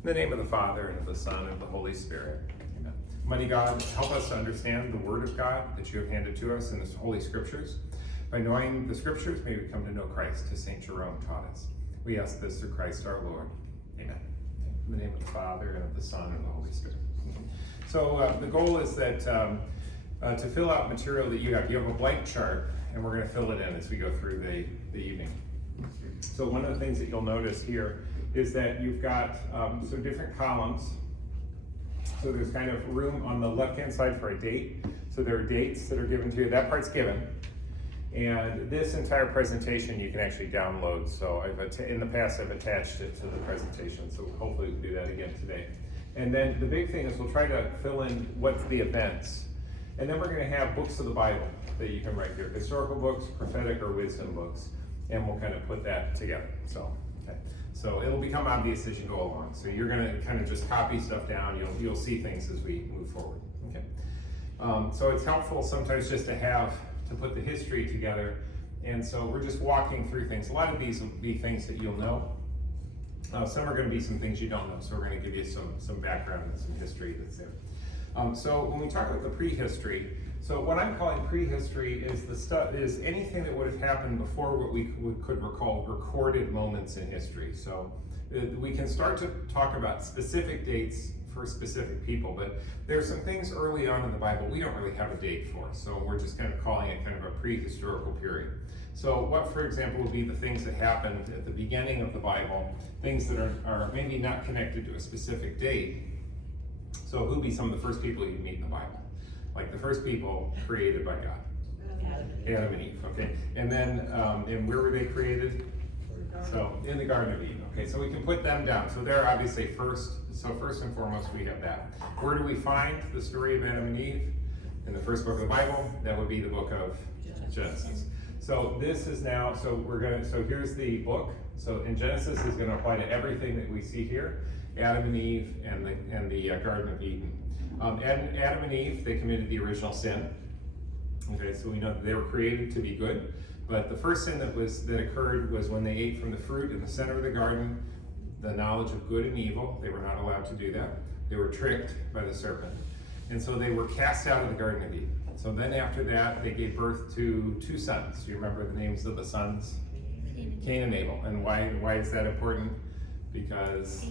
In the name of the Father, and of the Son, and of the Holy Spirit. Amen. Mighty God, help us to understand the Word of God that you have handed to us in the Holy Scriptures. By knowing the Scriptures, may we come to know Christ, as St. Jerome taught us. We ask this through Christ our Lord. Amen. In the name of the Father, and of the Son, and of the Holy Spirit. So the goal is that to fill out material that you have a blank chart, and we're going to fill it in as we go through the evening. So one of the things that you'll notice here is that you've got some different columns. So there's kind of room on the left-hand side for a date. So there are dates that are given to you. That part's given. And this entire presentation you can actually download. So in the past I've attached it to the presentation. So hopefully we can do that again today. And then the big thing is we'll try to fill in what's the events. And then we're going to have books of the Bible that you can write here. Historical books, prophetic or wisdom books. And we'll kind of put that together. So it'll become obvious as you go along. So you're going to kind of just copy stuff down. You'll see things as we move forward. Okay. So it's helpful sometimes just to put the history together. And so we're just walking through things. A lot of these will be things that you'll know. Some are going to be some things you don't know. So we're going to give you some background and some history that's there. So when we talk about the prehistory, so what I'm calling prehistory is anything that would have happened before what we could recall recorded moments in history. So we can start to talk about specific dates for specific people, but there's some things early on in the Bible we don't really have a date for, so we're just kind of calling it kind of a prehistorical period. So what, for example, would be the things that happened at the beginning of the Bible, things that are maybe not connected to a specific date. So who would be some of the first people you'd meet in the Bible? Like the first people created by God. Adam and Eve, okay. And then, and where were they created? So, in the Garden of Eden. Okay, so we can put them down. So they're obviously first. So first and foremost, we have that. Where do we find the story of Adam and Eve? In the first book of the Bible, that would be the book of Genesis. So this is now, so here's the book. So in Genesis is going to apply to everything that we see here. Adam and Eve and the Garden of Eden. Adam and Eve, they committed the original sin. Okay, so we know that they were created to be good, but the first sin that occurred was when they ate from the fruit in the center of the garden, the knowledge of good and evil. They were not allowed to do that. They were tricked by the serpent, and so they were cast out of the Garden of Eden. So then after that, they gave birth to two sons. Do you remember the names of the sons? Cain and Abel. And why is that important? Because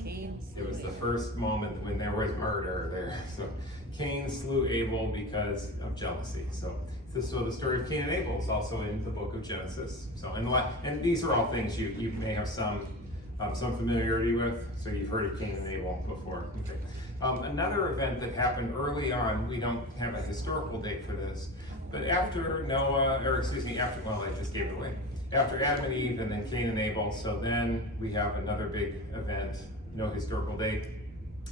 it was the first moment when there was murder there. So Cain slew Abel because of jealousy. So the story of Cain and Abel is also in the book of Genesis. So and these are all things you may have some familiarity with. So you've heard of Cain and Abel before. Okay. Another event that happened early on, we don't have a historical date for this, but after I just gave it away. After Adam and Eve and then Cain and Abel, so then we have another big event, no historical date,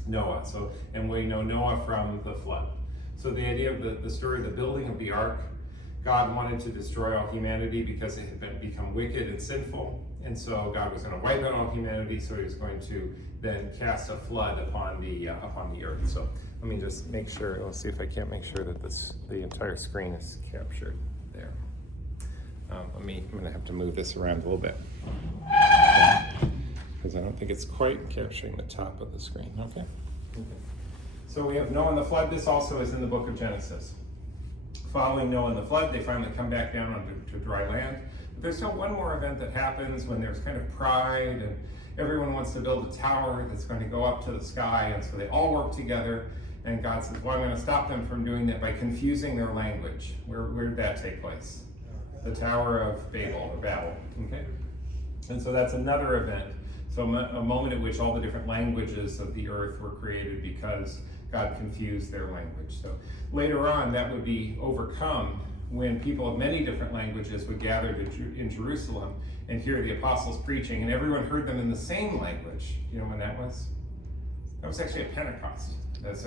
Noah. So, and we know Noah from the flood. So the idea of the story of the building of the ark, God wanted to destroy all humanity because it had become wicked and sinful. And so God was going to wipe out all humanity, so he was going to then cast a flood upon the earth. So let me just make sure, let's see if I can't make sure that the entire screen is captured there. I'm going to have to move this around a little bit because I don't think it's quite capturing the top of the screen. Okay. So we have Noah and the flood. This also is in the book of Genesis. Following Noah and the flood, they finally come back down onto dry land. But there's still one more event that happens when there's kind of pride and everyone wants to build a tower that's going to go up to the sky, and so they all work together. And God says, well, I'm going to stop them from doing that by confusing their language. Where did that take place? The Tower of Babel, okay? And so that's another event. So a moment at which all the different languages of the earth were created because God confused their language. So later on, that would be overcome when people of many different languages would gather in Jerusalem and hear the apostles preaching, and everyone heard them in the same language. You know when that was? That was actually at Pentecost.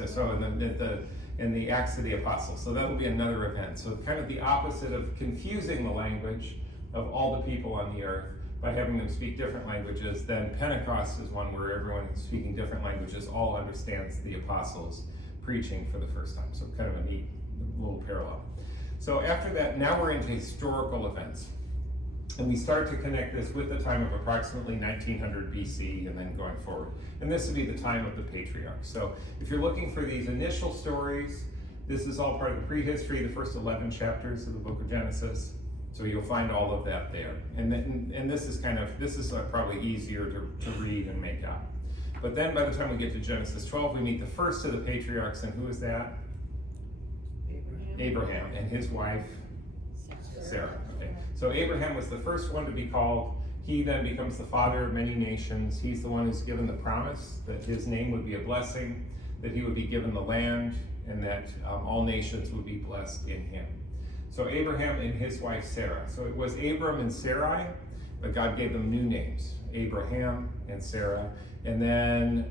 So in the Acts of the Apostles. So that will be another event. So kind of the opposite of confusing the language of all the people on the earth by having them speak different languages, then Pentecost is one where everyone speaking different languages all understands the apostles preaching for the first time. So kind of a neat little parallel. So after that, now we're into historical events. And we start to connect this with the time of approximately 1900 BC and then going forward. And this would be the time of the patriarchs. So if you're looking for these initial stories, this is all part of the prehistory, the first 11 chapters of the book of Genesis. So you'll find all of that there. And this is probably easier to read and make out. But then by the time we get to Genesis 12, we meet the first of the patriarchs, and who is that? Abraham and his wife, Sarah. Okay. So Abraham was the first one to be called. He then becomes the father of many nations. He's the one who's given the promise that his name would be a blessing, that he would be given the land, and that all nations would be blessed in him. So Abraham and his wife Sarah. So it was Abram and Sarai, but God gave them new names, Abraham and Sarah. And then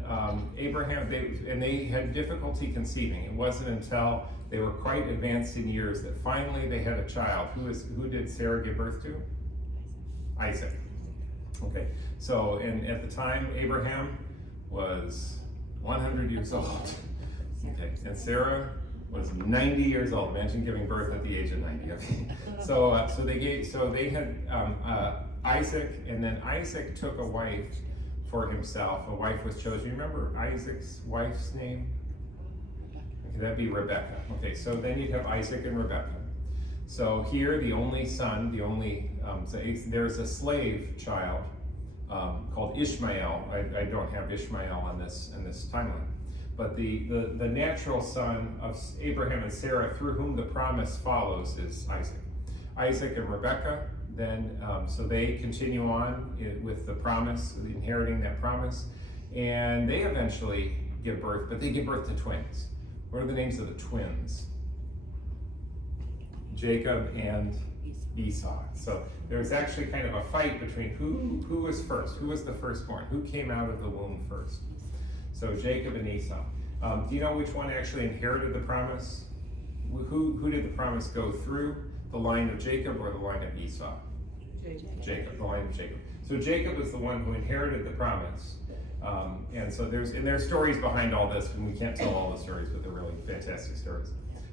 they had difficulty conceiving. It wasn't until they were quite advanced in years that finally they had a child. Who did Sarah give birth to? Isaac. Okay, so and at the time Abraham was 100 years old. Okay, and Sarah was 90 years old. Imagine giving birth at the age of 90. Okay, so they had Isaac, and then Isaac took a wife for himself. A wife was chosen. You remember Isaac's wife's name? Okay, that'd be Rebecca. Okay, so then you'd have Isaac and Rebecca. So here, the only son, there's a slave child called Ishmael. I don't have Ishmael on this timeline. But the natural son of Abraham and Sarah, through whom the promise follows, is Isaac. Isaac and Rebecca, then, so they continue on with the promise, inheriting that promise, and they eventually give birth, but they give birth to twins. What are the names of the twins? Jacob and Esau. So there was actually kind of a fight between who was first, who was the firstborn, who came out of the womb first. So Jacob and Esau. Do you know which one actually inherited the promise? Who did the promise go through? The line of Jacob or the line of Esau? Jacob, the line of Jacob. So Jacob is the one who inherited the promise. And so there's stories behind all this, and we can't tell all the stories, but they're really fantastic stories.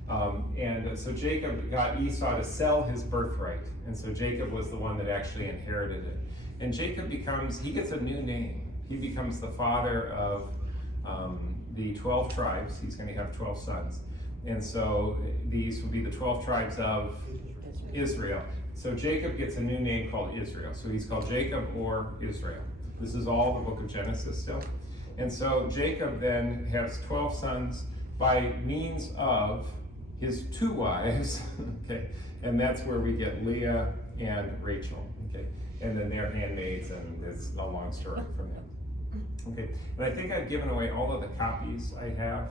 So Jacob got Esau to sell his birthright. And so Jacob was the one that actually inherited it. And Jacob he gets a new name. He becomes the father of the 12 tribes. He's going to have 12 sons. And so these will be the 12 tribes of Israel. So Jacob gets a new name called Israel. So he's called Jacob or Israel. This is all the book of Genesis still. And so Jacob then has 12 sons by means of his 2 wives, okay? And that's where we get Leah and Rachel, okay? And then their handmaids, and it's a long story from them. Okay, and I think I've given away all of the copies I have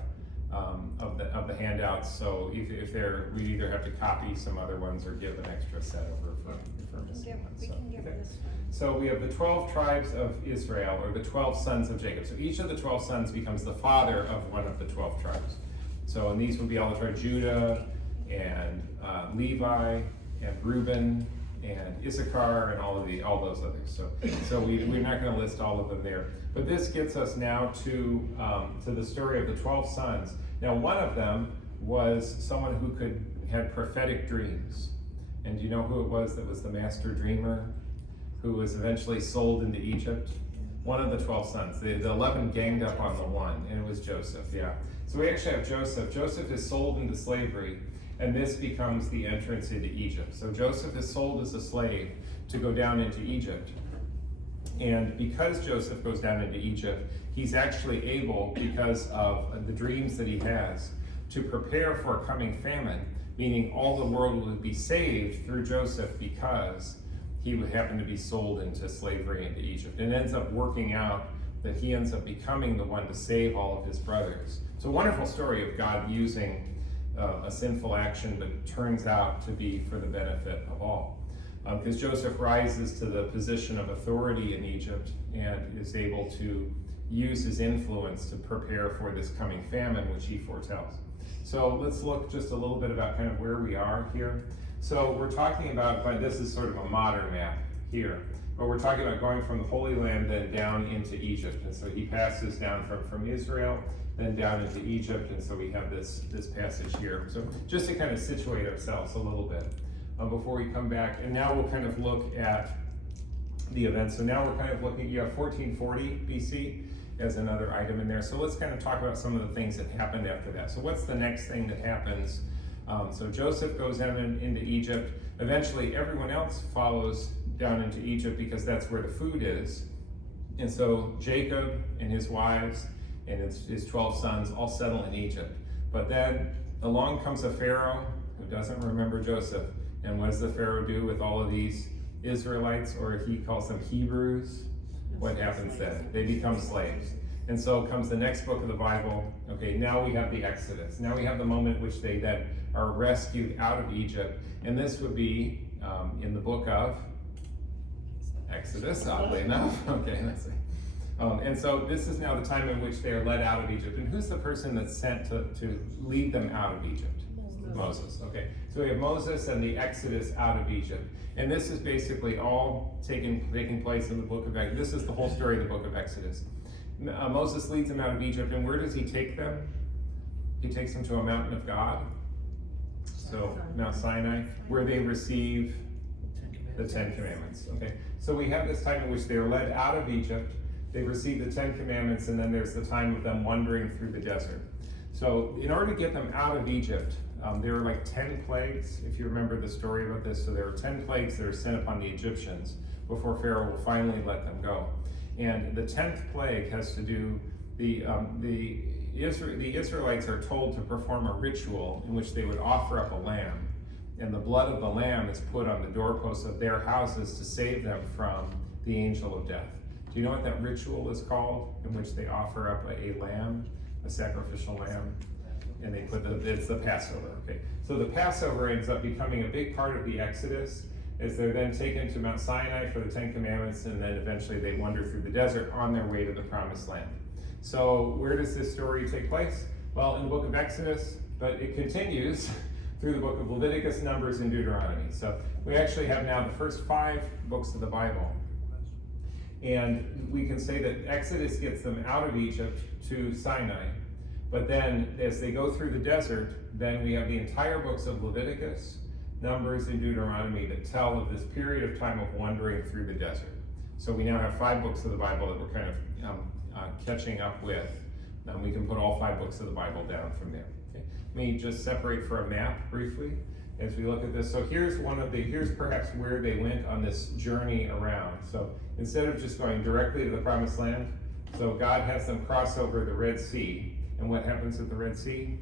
of the handouts. So if we either have to copy some other ones or give an extra set over if we're missing one. We can give this one. So we have the 12 tribes of Israel, or the 12 sons of Jacob. So each of the 12 sons becomes the father of one of the 12 tribes. So and these would be all the tribes: Judah and Levi and Reuben and Issachar and all those others. So we're not going to list all of them there. But this gets us now to the story of the 12 sons. Now, one of them was someone who had prophetic dreams. And do you know who it was that was the master dreamer, who was eventually sold into Egypt? One of the 12 sons. The 11 ganged up on the one, and it was Joseph, yeah. So we actually have Joseph. Joseph is sold into slavery, and this becomes the entrance into Egypt. So Joseph is sold as a slave to go down into Egypt. And because Joseph goes down into Egypt, he's actually able, because of the dreams that he has, to prepare for a coming famine, meaning all the world would be saved through Joseph because he would happen to be sold into slavery into Egypt. And it ends up working out that he ends up becoming the one to save all of his brothers. It's a wonderful story of God using a sinful action, but it turns out to be for the benefit of all. Because Joseph rises to the position of authority in Egypt and is able to use his influence to prepare for this coming famine, which he foretells. So let's look just a little bit about kind of where we are here. So we're talking about, this is sort of a modern map here, but we're talking about going from the Holy Land then down into Egypt. And so he passes down from Israel, then down into Egypt, and so we have this passage here. So just to kind of situate ourselves a little bit. before we come back. And now we'll kind of look at the events. So now we're kind of looking, you have 1440 BC as another item in there. So let's kind of talk about some of the things that happened after that. So what's the next thing that happens? So Joseph goes down into Egypt. Eventually everyone else follows down into Egypt because that's where the food is. And so Jacob and his wives and his 12 sons all settle in Egypt. But then along comes a Pharaoh who doesn't remember Joseph. And what does the Pharaoh do with all of these Israelites, or he calls them Hebrews? What happens then? They become slaves. And so comes the next book of the Bible. Okay, now we have the Exodus. Now we have the moment in which they then are rescued out of Egypt. And this would be in the book of Exodus, oddly enough. Okay, let's see. And so this is now the time in which they are led out of Egypt. And who's the person that's sent to lead them out of Egypt? Moses. Okay, so we have Moses and the Exodus out of Egypt. And this is basically all taking place in the book of Exodus. This is the whole story of the book of Exodus. Moses leads them out of Egypt, and where does he take them? He takes them to a mountain of God. So Mount Sinai, where they receive the Ten Commandments. Okay, so we have this time in which they are led out of Egypt. They receive the Ten Commandments, and then there's the time of them wandering through the desert. So in order to get them out of Egypt, there were like 10 plagues, if you remember the story about this. So there were 10 plagues that are sent upon the Egyptians before Pharaoh will finally let them go. And the 10th plague has to do, the Israelites are told to perform a ritual in which they would offer up a lamb. And the blood of the lamb is put on the doorposts of their houses to save them from the angel of death. Do you know what that ritual is called, in which they offer up a lamb, a sacrificial lamb? And they put it's the Passover. Okay, so the Passover ends up becoming a big part of the Exodus, as they're then taken to Mount Sinai for the Ten Commandments, and then eventually they wander through the desert on their way to the Promised Land. So where does this story take place? Well, in the book of Exodus, but it continues through the book of Leviticus, Numbers, and Deuteronomy. So we actually have now the first 5 books of the Bible. And we can say that Exodus gets them out of Egypt to Sinai. But then as they go through the desert, then we have the entire books of Leviticus, Numbers, and Deuteronomy that tell of this period of time of wandering through the desert. So we now have 5 books of the Bible that we're kind of catching up with. We can put all 5 books of the Bible down from there. Okay. Let me just separate for a map briefly as we look at this. So here's perhaps where they went on this journey around. So instead of just going directly to the Promised Land, so God has them cross over the Red Sea. And what happens at the Red Sea?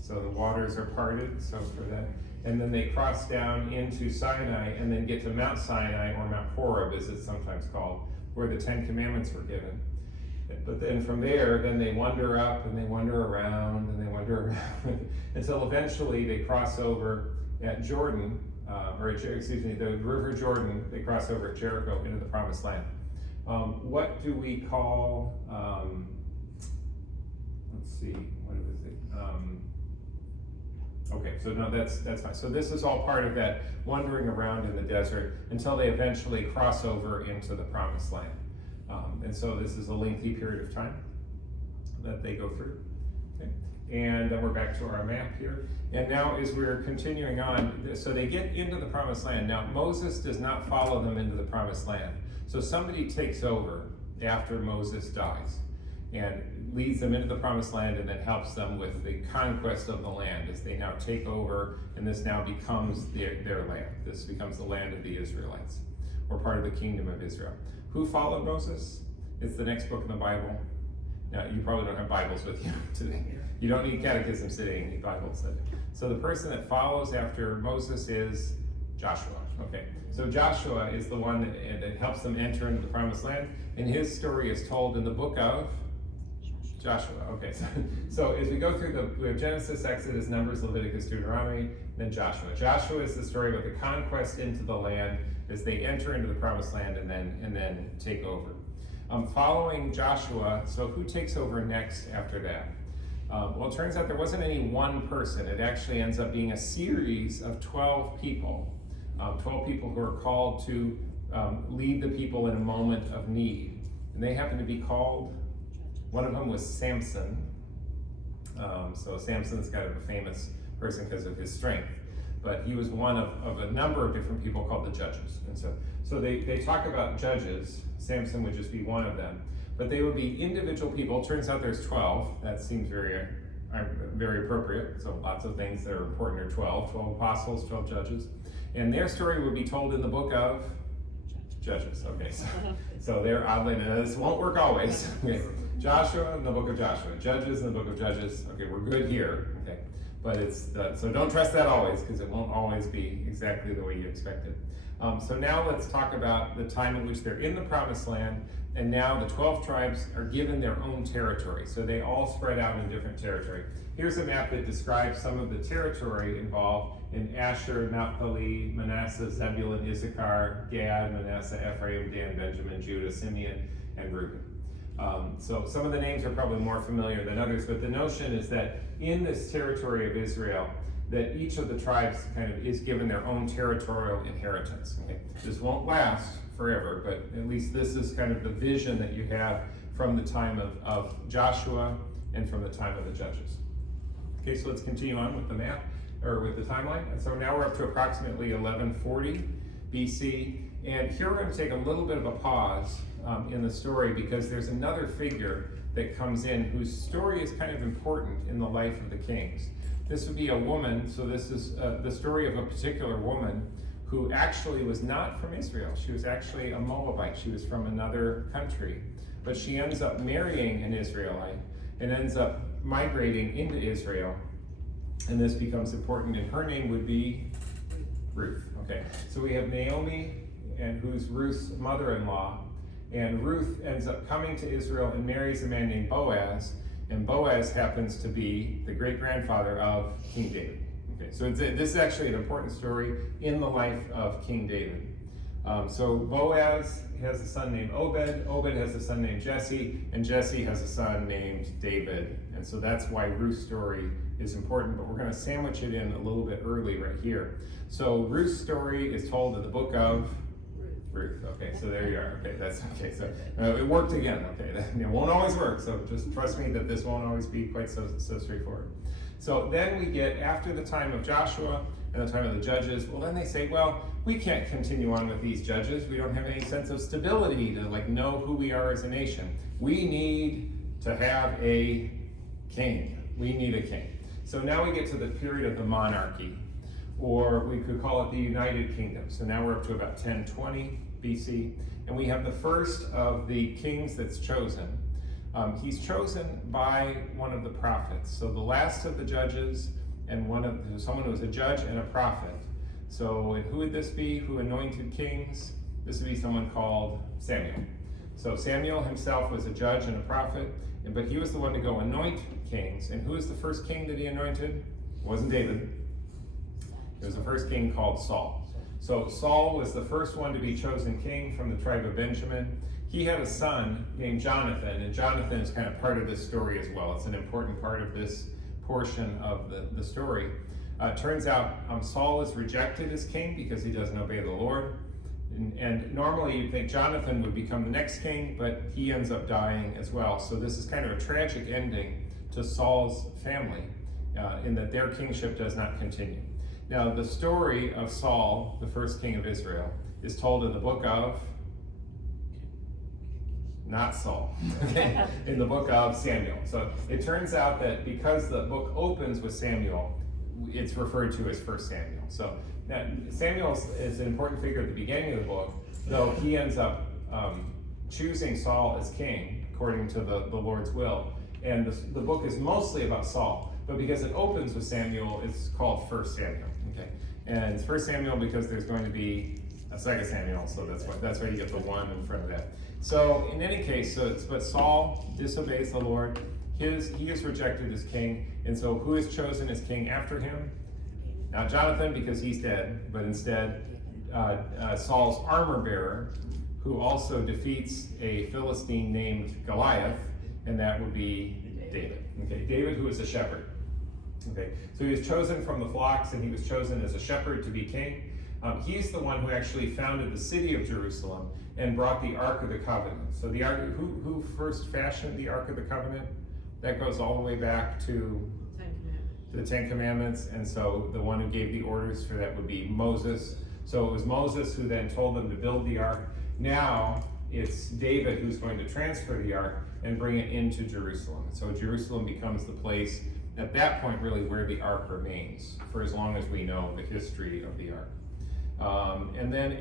So the waters are parted, so for that. And then they cross down into Sinai and then get to Mount Sinai, or Mount Horeb as it's sometimes called, where the Ten Commandments were given. But then from there, then they wander up and they wander around and they wander around until eventually they cross over at Jordan, the River Jordan. They cross over at Jericho into the Promised Land. What do we call, let's see, what was it? Okay, so no, that's fine. So this is all part of that wandering around in the desert until they eventually cross over into the Promised Land. And so this is a lengthy period of time that they go through. Okay. And then we're back to our map here. And now as we're continuing on, so they get into the Promised Land. Now Moses does not follow them into the Promised Land. So somebody takes over after Moses dies and leads them into the Promised Land and then helps them with the conquest of the land as they now take over, and this now becomes their land. This becomes the land of the Israelites, or part of the kingdom of Israel. Who followed Moses? It's the next book in the Bible. Now, you probably don't have Bibles with you today. You don't need catechisms today, you need Bibles. So the person that follows after Moses is Joshua. Okay, so Joshua is the one that helps them enter into the Promised Land, and his story is told in the book of Joshua. Okay, so as we go through we have Genesis, Exodus, Numbers, Leviticus, Deuteronomy, then Joshua. Joshua is the story about the conquest into the land as they enter into the Promised Land and then take over. Following Joshua, so who takes over next after that? Well, it turns out there wasn't any one person. It actually ends up being a series of 12 people. 12 people who are called to lead the people in a moment of need. And they happen to be called, one of them was Samson. So Samson's kind of a famous person because of his strength. but he was one of a number of different people called the judges. And so they talk about judges. Samson would just be one of them, but they would be individual people. Turns out there's 12. That seems very appropriate. So lots of things that are important are 12 apostles, 12 judges. And their story would be told in the book of Judges. Okay, so they're oddly, this won't work always. Okay. Joshua in the book of Joshua, Judges in the book of Judges. Okay, we're good here. Okay, but so don't trust that always, because it won't always be exactly the way you expected. So now let's talk about the time in which they're in the promised land, and now the 12 tribes are given their own territory. So they all spread out in different territory. Here's a map that describes some of the territory involved in Asher, Naphtali, Manasseh, Zebulun, Issachar, Gad, Manasseh, Ephraim, Dan, Benjamin, Judah, Simeon, and Reuben. So some of the names are probably more familiar than others, but the notion is that in this territory of Israel, that each of the tribes kind of is given their own territorial inheritance. Okay? This won't last forever, but at least this is kind of the vision that you have from the time of Joshua and from the time of the judges. Okay, so let's continue on with the map, or with the timeline. And so now we're up to approximately 1140 BC, and here we're going to take a little bit of a pause in the story, because there's another figure that comes in whose story is kind of important in the life of the kings. This would be a woman, so this is the story of a particular woman who actually was not from Israel. She was actually a Moabite. She was from another country, but she ends up marrying an Israelite and ends up migrating into Israel, and this becomes important, and her name would be Ruth. Okay, so we have Naomi, and who's Ruth's mother-in-law, and Ruth ends up coming to Israel and marries a man named Boaz, and Boaz happens to be the great-grandfather of King David. Okay, so this is actually an important story in the life of King David. So Boaz has a son named Obed, Obed has a son named Jesse, and Jesse has a son named David. And so that's why Ruth's story is important, but we're going to sandwich it in a little bit early right here. So Ruth's story is told in the book of Ruth. Okay, so there you are. Okay, that's okay. So it worked again. Okay, it won't always work. So just trust me that this won't always be quite so straightforward. So then we get after the time of Joshua and the time of the judges. Well, then they say, well, we can't continue on with these judges. We don't have any sense of stability to know who we are as a nation. We need to have a king. We need a king. So now we get to the period of the monarchy, or we could call it the United Kingdom. So now we're up to about 1020 BC, and we have the first of the kings that's chosen. He's chosen by one of the prophets. So the last of the judges, and someone who was a judge and a prophet. So who would this be? Who anointed kings? This would be someone called Samuel. So Samuel himself was a judge and a prophet, but he was the one to go anoint kings. And who was the first king that he anointed? It wasn't David. It was the first king called Saul. So Saul was the first one to be chosen king from the tribe of Benjamin. He had a son named Jonathan, and Jonathan is kind of part of this story as well. It's an important part of this portion of the story. Turns out Saul is rejected as king because he doesn't obey the Lord. And normally you'd think Jonathan would become the next king, but he ends up dying as well. So this is kind of a tragic ending to Saul's family in that their kingship does not continue. Now the story of Saul, the first king of Israel, is told in the book of, not Saul, okay, in the book of Samuel. So it turns out that because the book opens with Samuel, it's referred to as 1 Samuel. So now, Samuel is an important figure at the beginning of the book, though he ends up choosing Saul as king according to the Lord's will. And the book is mostly about Saul, but because it opens with Samuel, it's called 1 Samuel. Okay, and it's 1 Samuel because there's going to be a 2 Samuel, so that's why you get the 1 in front of that. So in any case, but Saul disobeys the Lord. He is rejected as king, and so who is chosen as king after him? Not Jonathan, because he's dead, but instead Saul's armor bearer, who also defeats a Philistine named Goliath, and that would be David. Okay, David, who is a shepherd. Okay, so he was chosen from the flocks, and he was chosen as a shepherd to be king. He's the one who actually founded the city of Jerusalem and brought the Ark of the Covenant. So the Ark, who first fashioned the Ark of the Covenant? That goes all the way back to the Ten Commandments, and so the one who gave the orders for that would be Moses. So it was Moses who then told them to build the ark. Now it's David who's going to transfer the ark and bring it into Jerusalem. So Jerusalem becomes the place at that point really where the ark remains for as long as we know the history of the ark. And then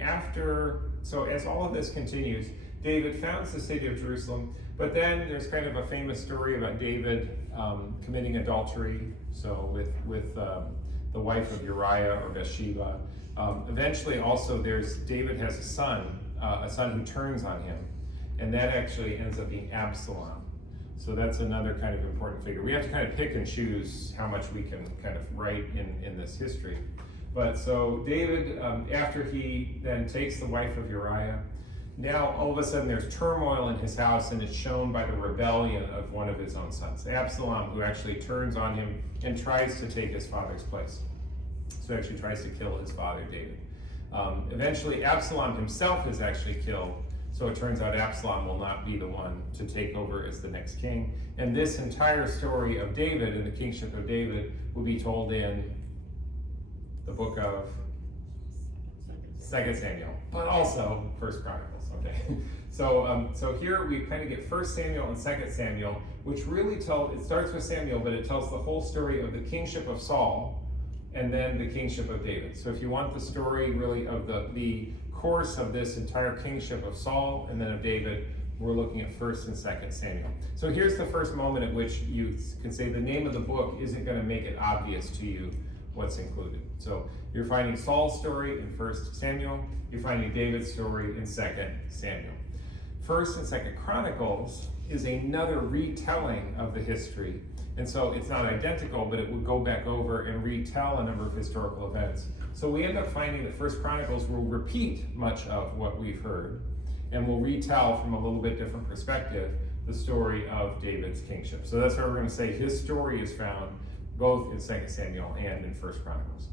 so as all of this continues, David founds the city of Jerusalem, but then there's kind of a famous story about David committing adultery, so with the wife of Uriah or Bathsheba. Eventually also David has a son who turns on him, and that actually ends up being Absalom. So that's another kind of important figure. We have to kind of pick and choose how much we can kind of write in this history. But so David, after he then takes the wife of Uriah, now all of a sudden there's turmoil in his house, and it's shown by the rebellion of one of his own sons, Absalom, who actually turns on him and tries to take his father's place. So actually tries to kill his father, David. Eventually Absalom himself is actually killed, so it turns out Absalom will not be the one to take over as the next king. And this entire story of David and the kingship of David will be told in the book of 2 Samuel, but also 1 Chronicles, okay? So here we kind of get 1 Samuel and 2 Samuel, which really it starts with Samuel, but it tells the whole story of the kingship of Saul and then the kingship of David. So if you want the story really of the course of this entire kingship of Saul and then of David, we're looking at 1 and 2 Samuel. So here's the first moment at which you can say the name of the book isn't going to make it obvious to you what's included. So you're finding Saul's story in 1 Samuel, you're finding David's story in 2 Samuel. 1 and 2 Chronicles is another retelling of the history. And so it's not identical, but it would go back over and retell a number of historical events. So we end up finding that 1 Chronicles will repeat much of what we've heard and will retell from a little bit different perspective the story of David's kingship. So that's why we're going to say his story is found both in 2 Samuel and in 1 Chronicles.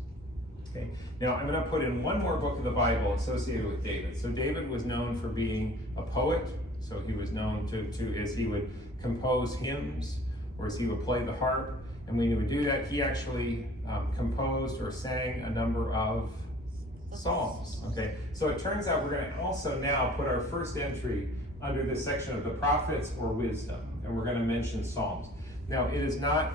Okay. Now I'm going to put in one more book of the Bible associated with David. So David was known for being a poet. So he was known to as he would compose hymns or as he would play the harp. And when he would do that, he actually composed or sang a number of psalms. Okay. So it turns out we're going to also now put our first entry under this section of the prophets or wisdom. And we're going to mention psalms. Now it is not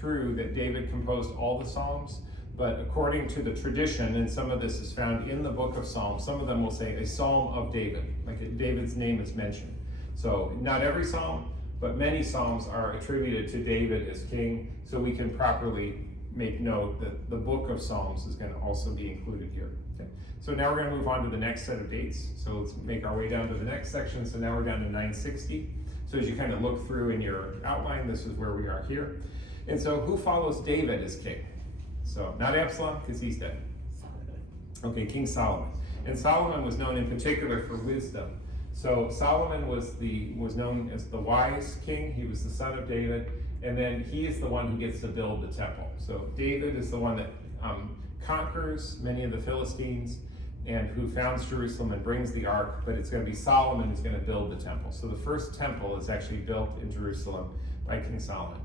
true that David composed all the psalms, but according to the tradition, and some of this is found in the book of Psalms, some of them will say a psalm of David, like David's name is mentioned. So not every psalm, but many psalms are attributed to David as king, so we can properly make note that the book of Psalms is going to also be included here. Okay. So now we're going to move on to the next set of dates. So let's make our way down to the next section. So now we're down to 960. So as you kind of look through in your outline, this is where we are here. And so who follows David as king? So not Absalom, because he's dead. Okay, King Solomon. And Solomon was known in particular for wisdom. So Solomon was known as the wise king. He was the son of David. And then he is the one who gets to build the temple. So David is the one that conquers many of the Philistines and who founds Jerusalem and brings the ark. But it's going to be Solomon who's going to build the temple. So the first temple is actually built in Jerusalem by King Solomon.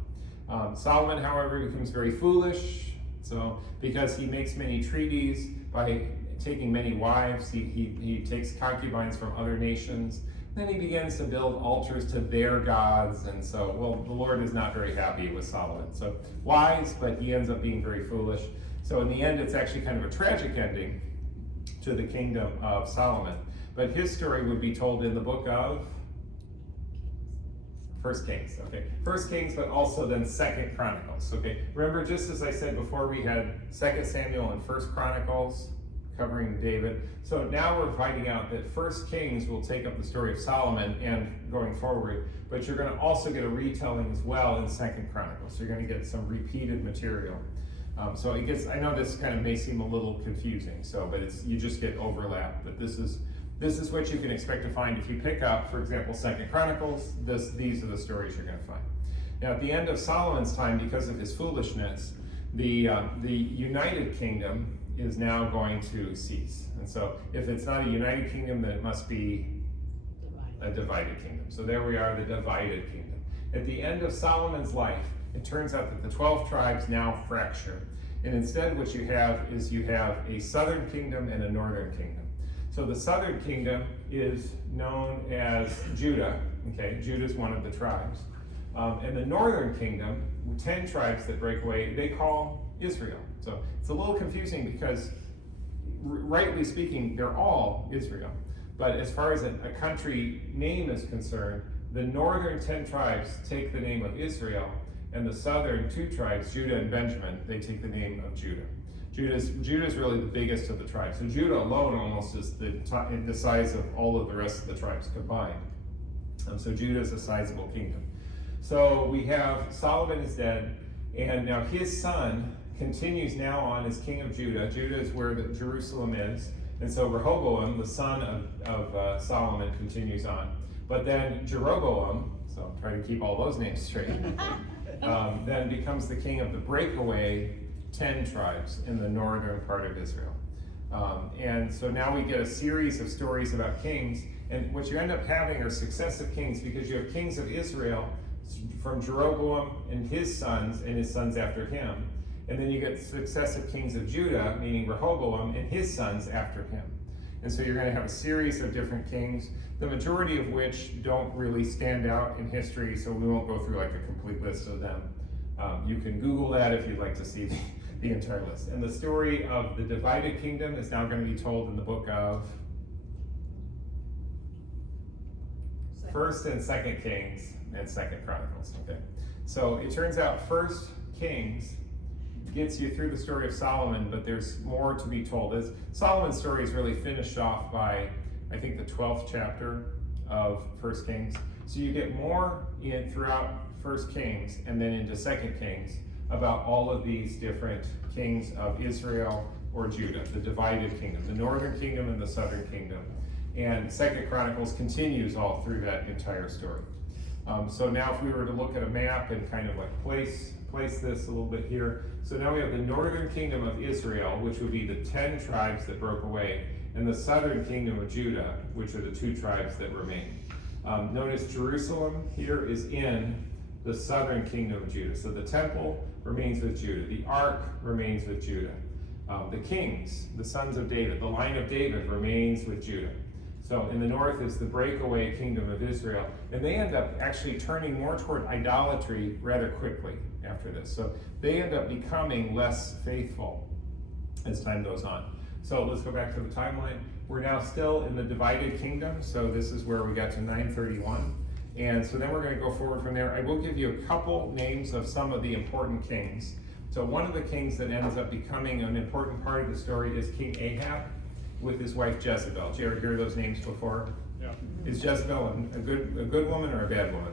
Solomon, however, becomes very foolish. So because he makes many treaties by taking many wives, he takes concubines from other nations. Then he begins to build altars to their gods. And so, well, the Lord is not very happy with Solomon. So wise, but he ends up being very foolish. So in the end, it's actually kind of a tragic ending to the kingdom of Solomon. But his story would be told in the book of 1 Kings, okay. 1 Kings, but also then 2 Chronicles, okay. Remember, just as I said before, we had 2 Samuel and 1 Chronicles covering David. So now we're finding out that 1 Kings will take up the story of Solomon and going forward, but you're going to also get a retelling as well in 2 Chronicles. So you're going to get some repeated material. So it gets, I know this kind of may seem a little confusing, but you just get overlap, but this is what you can expect to find if you pick up, for example, 2 Chronicles. These are the stories you're going to find. Now, at the end of Solomon's time, because of his foolishness, the united kingdom is now going to cease. And so, if it's not a united kingdom, then it must be a divided kingdom. So there we are, the divided kingdom. At the end of Solomon's life, it turns out that the 12 tribes now fracture. And instead what you have is you have a southern kingdom and a northern kingdom. So the southern kingdom is known as Judah. Okay, Judah is one of the tribes. And the northern kingdom, 10 tribes that break away, they call Israel. So it's a little confusing because, rightly speaking, they're all Israel. But as far as a country name is concerned, the northern 10 tribes take the name of Israel, and the southern 2 tribes, Judah and Benjamin, they take the name of Judah. Judah's really the biggest of the tribes. So Judah alone almost is the size of all of the rest of the tribes combined. So Judah is a sizable kingdom. So we have Solomon is dead, and now his son continues now on as king of Judah. Judah is where Jerusalem is. And so Rehoboam, the son of Solomon, continues on. But then Jeroboam, so I'm trying to keep all those names straight, then becomes the king of the breakaway 10 tribes in the northern part of Israel. And so now we get a series of stories about kings, and what you end up having are successive kings, because you have kings of Israel from Jeroboam and his sons after him. And then you get successive kings of Judah, meaning Rehoboam, and his sons after him. And so you're going to have a series of different kings, the majority of which don't really stand out in history, so we won't go through like a complete list of them. You can Google that if you'd like to see the entire list. And the story of the divided kingdom is now going to be told in the book of 1st and 2nd Kings and 2nd Chronicles. Okay, so it turns out 1st Kings gets you through the story of Solomon, but there's more to be told. Solomon's story is really finished off by, I think, the 12th chapter of 1st Kings. So you get more throughout 1st Kings and then into 2nd Kings about all of these different kings of Israel or Judah, the divided kingdom, the northern kingdom and the southern kingdom. And 2nd Chronicles continues all through that entire story. So now if we were to look at a map and kind of like place this a little bit here. So now we have the northern kingdom of Israel, which would be the 10 tribes that broke away, and the southern kingdom of Judah, which are the 2 tribes that remain. Notice Jerusalem here is in the southern kingdom of Judah. So the temple remains with Judah. The ark remains with Judah. The kings, the sons of David, the line of David remains with Judah. So in the north is the breakaway kingdom of Israel, and they end up actually turning more toward idolatry rather quickly after this. So they end up becoming less faithful as time goes on. So let's go back to the timeline. We're now still in the divided kingdom, so this is where we got to 931. And so then we're going to go forward from there. I will give you a couple names of some of the important kings. So one of the kings that ends up becoming an important part of the story is King Ahab with his wife Jezebel. Did you ever hear those names before? Yeah. Is Jezebel a good woman or a bad woman?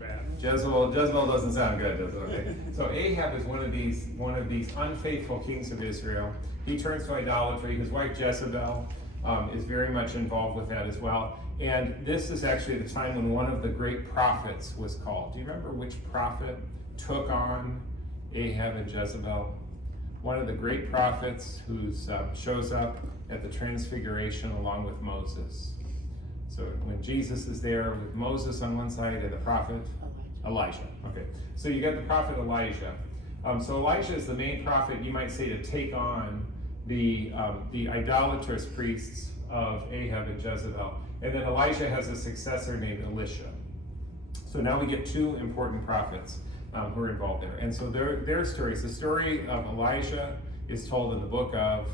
Bad. Jezebel doesn't sound good, does it? Okay. So Ahab is one of these unfaithful kings of Israel. He turns to idolatry. His wife Jezebel is very much involved with that as well. And this is actually the time when one of the great prophets was called. Do you remember which prophet took on Ahab and Jezebel? One of the great prophets who shows up at the Transfiguration along with Moses. So when Jesus is there with Moses on one side and the prophet Elijah. Okay, so you got the prophet Elijah. So Elijah is the main prophet, you might say, to take on the idolatrous priests of Ahab and Jezebel. And then Elijah has a successor named Elisha. So now we get 2 important prophets who are involved there. And so their stories, the story of Elijah is told in the book of,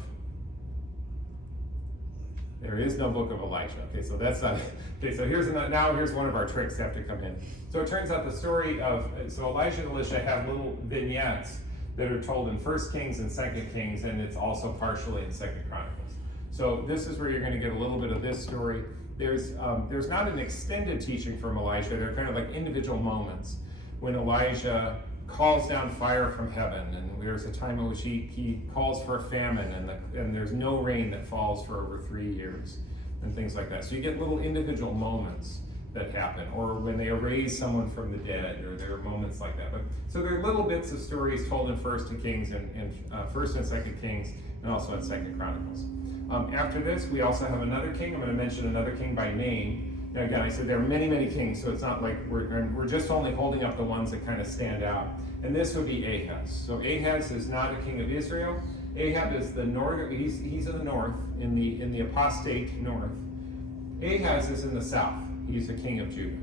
there is no book of Elijah. Okay, so that's not, okay, so here's one of our tricks that have to come in. So it turns out the story of, so Elijah and Elisha have little vignettes that are told in 1 Kings and 2 Kings, and it's also partially in 2 Chronicles. So this is where you're going to get a little bit of this story. There's not an extended teaching from Elijah. They're kind of like individual moments when Elijah calls down fire from heaven, and there's a time in which he calls for a famine, and there's no rain that falls for over 3 years, and things like that. So you get little individual moments that happen, or when they raise someone from the dead, or there are moments like that. But so there are little bits of stories told in 1 Kings and 1st and 2 Kings, and also in 2 Chronicles. After this, we also have another king. I'm going to mention another king by name. Now again, I said there are many, many kings, so it's not like we're just only holding up the ones that kind of stand out. And this would be Ahaz. So Ahaz is not a king of Israel. Ahab is the northern, he's in the north, in the apostate north. Ahaz is in the south. He's the king of Judah.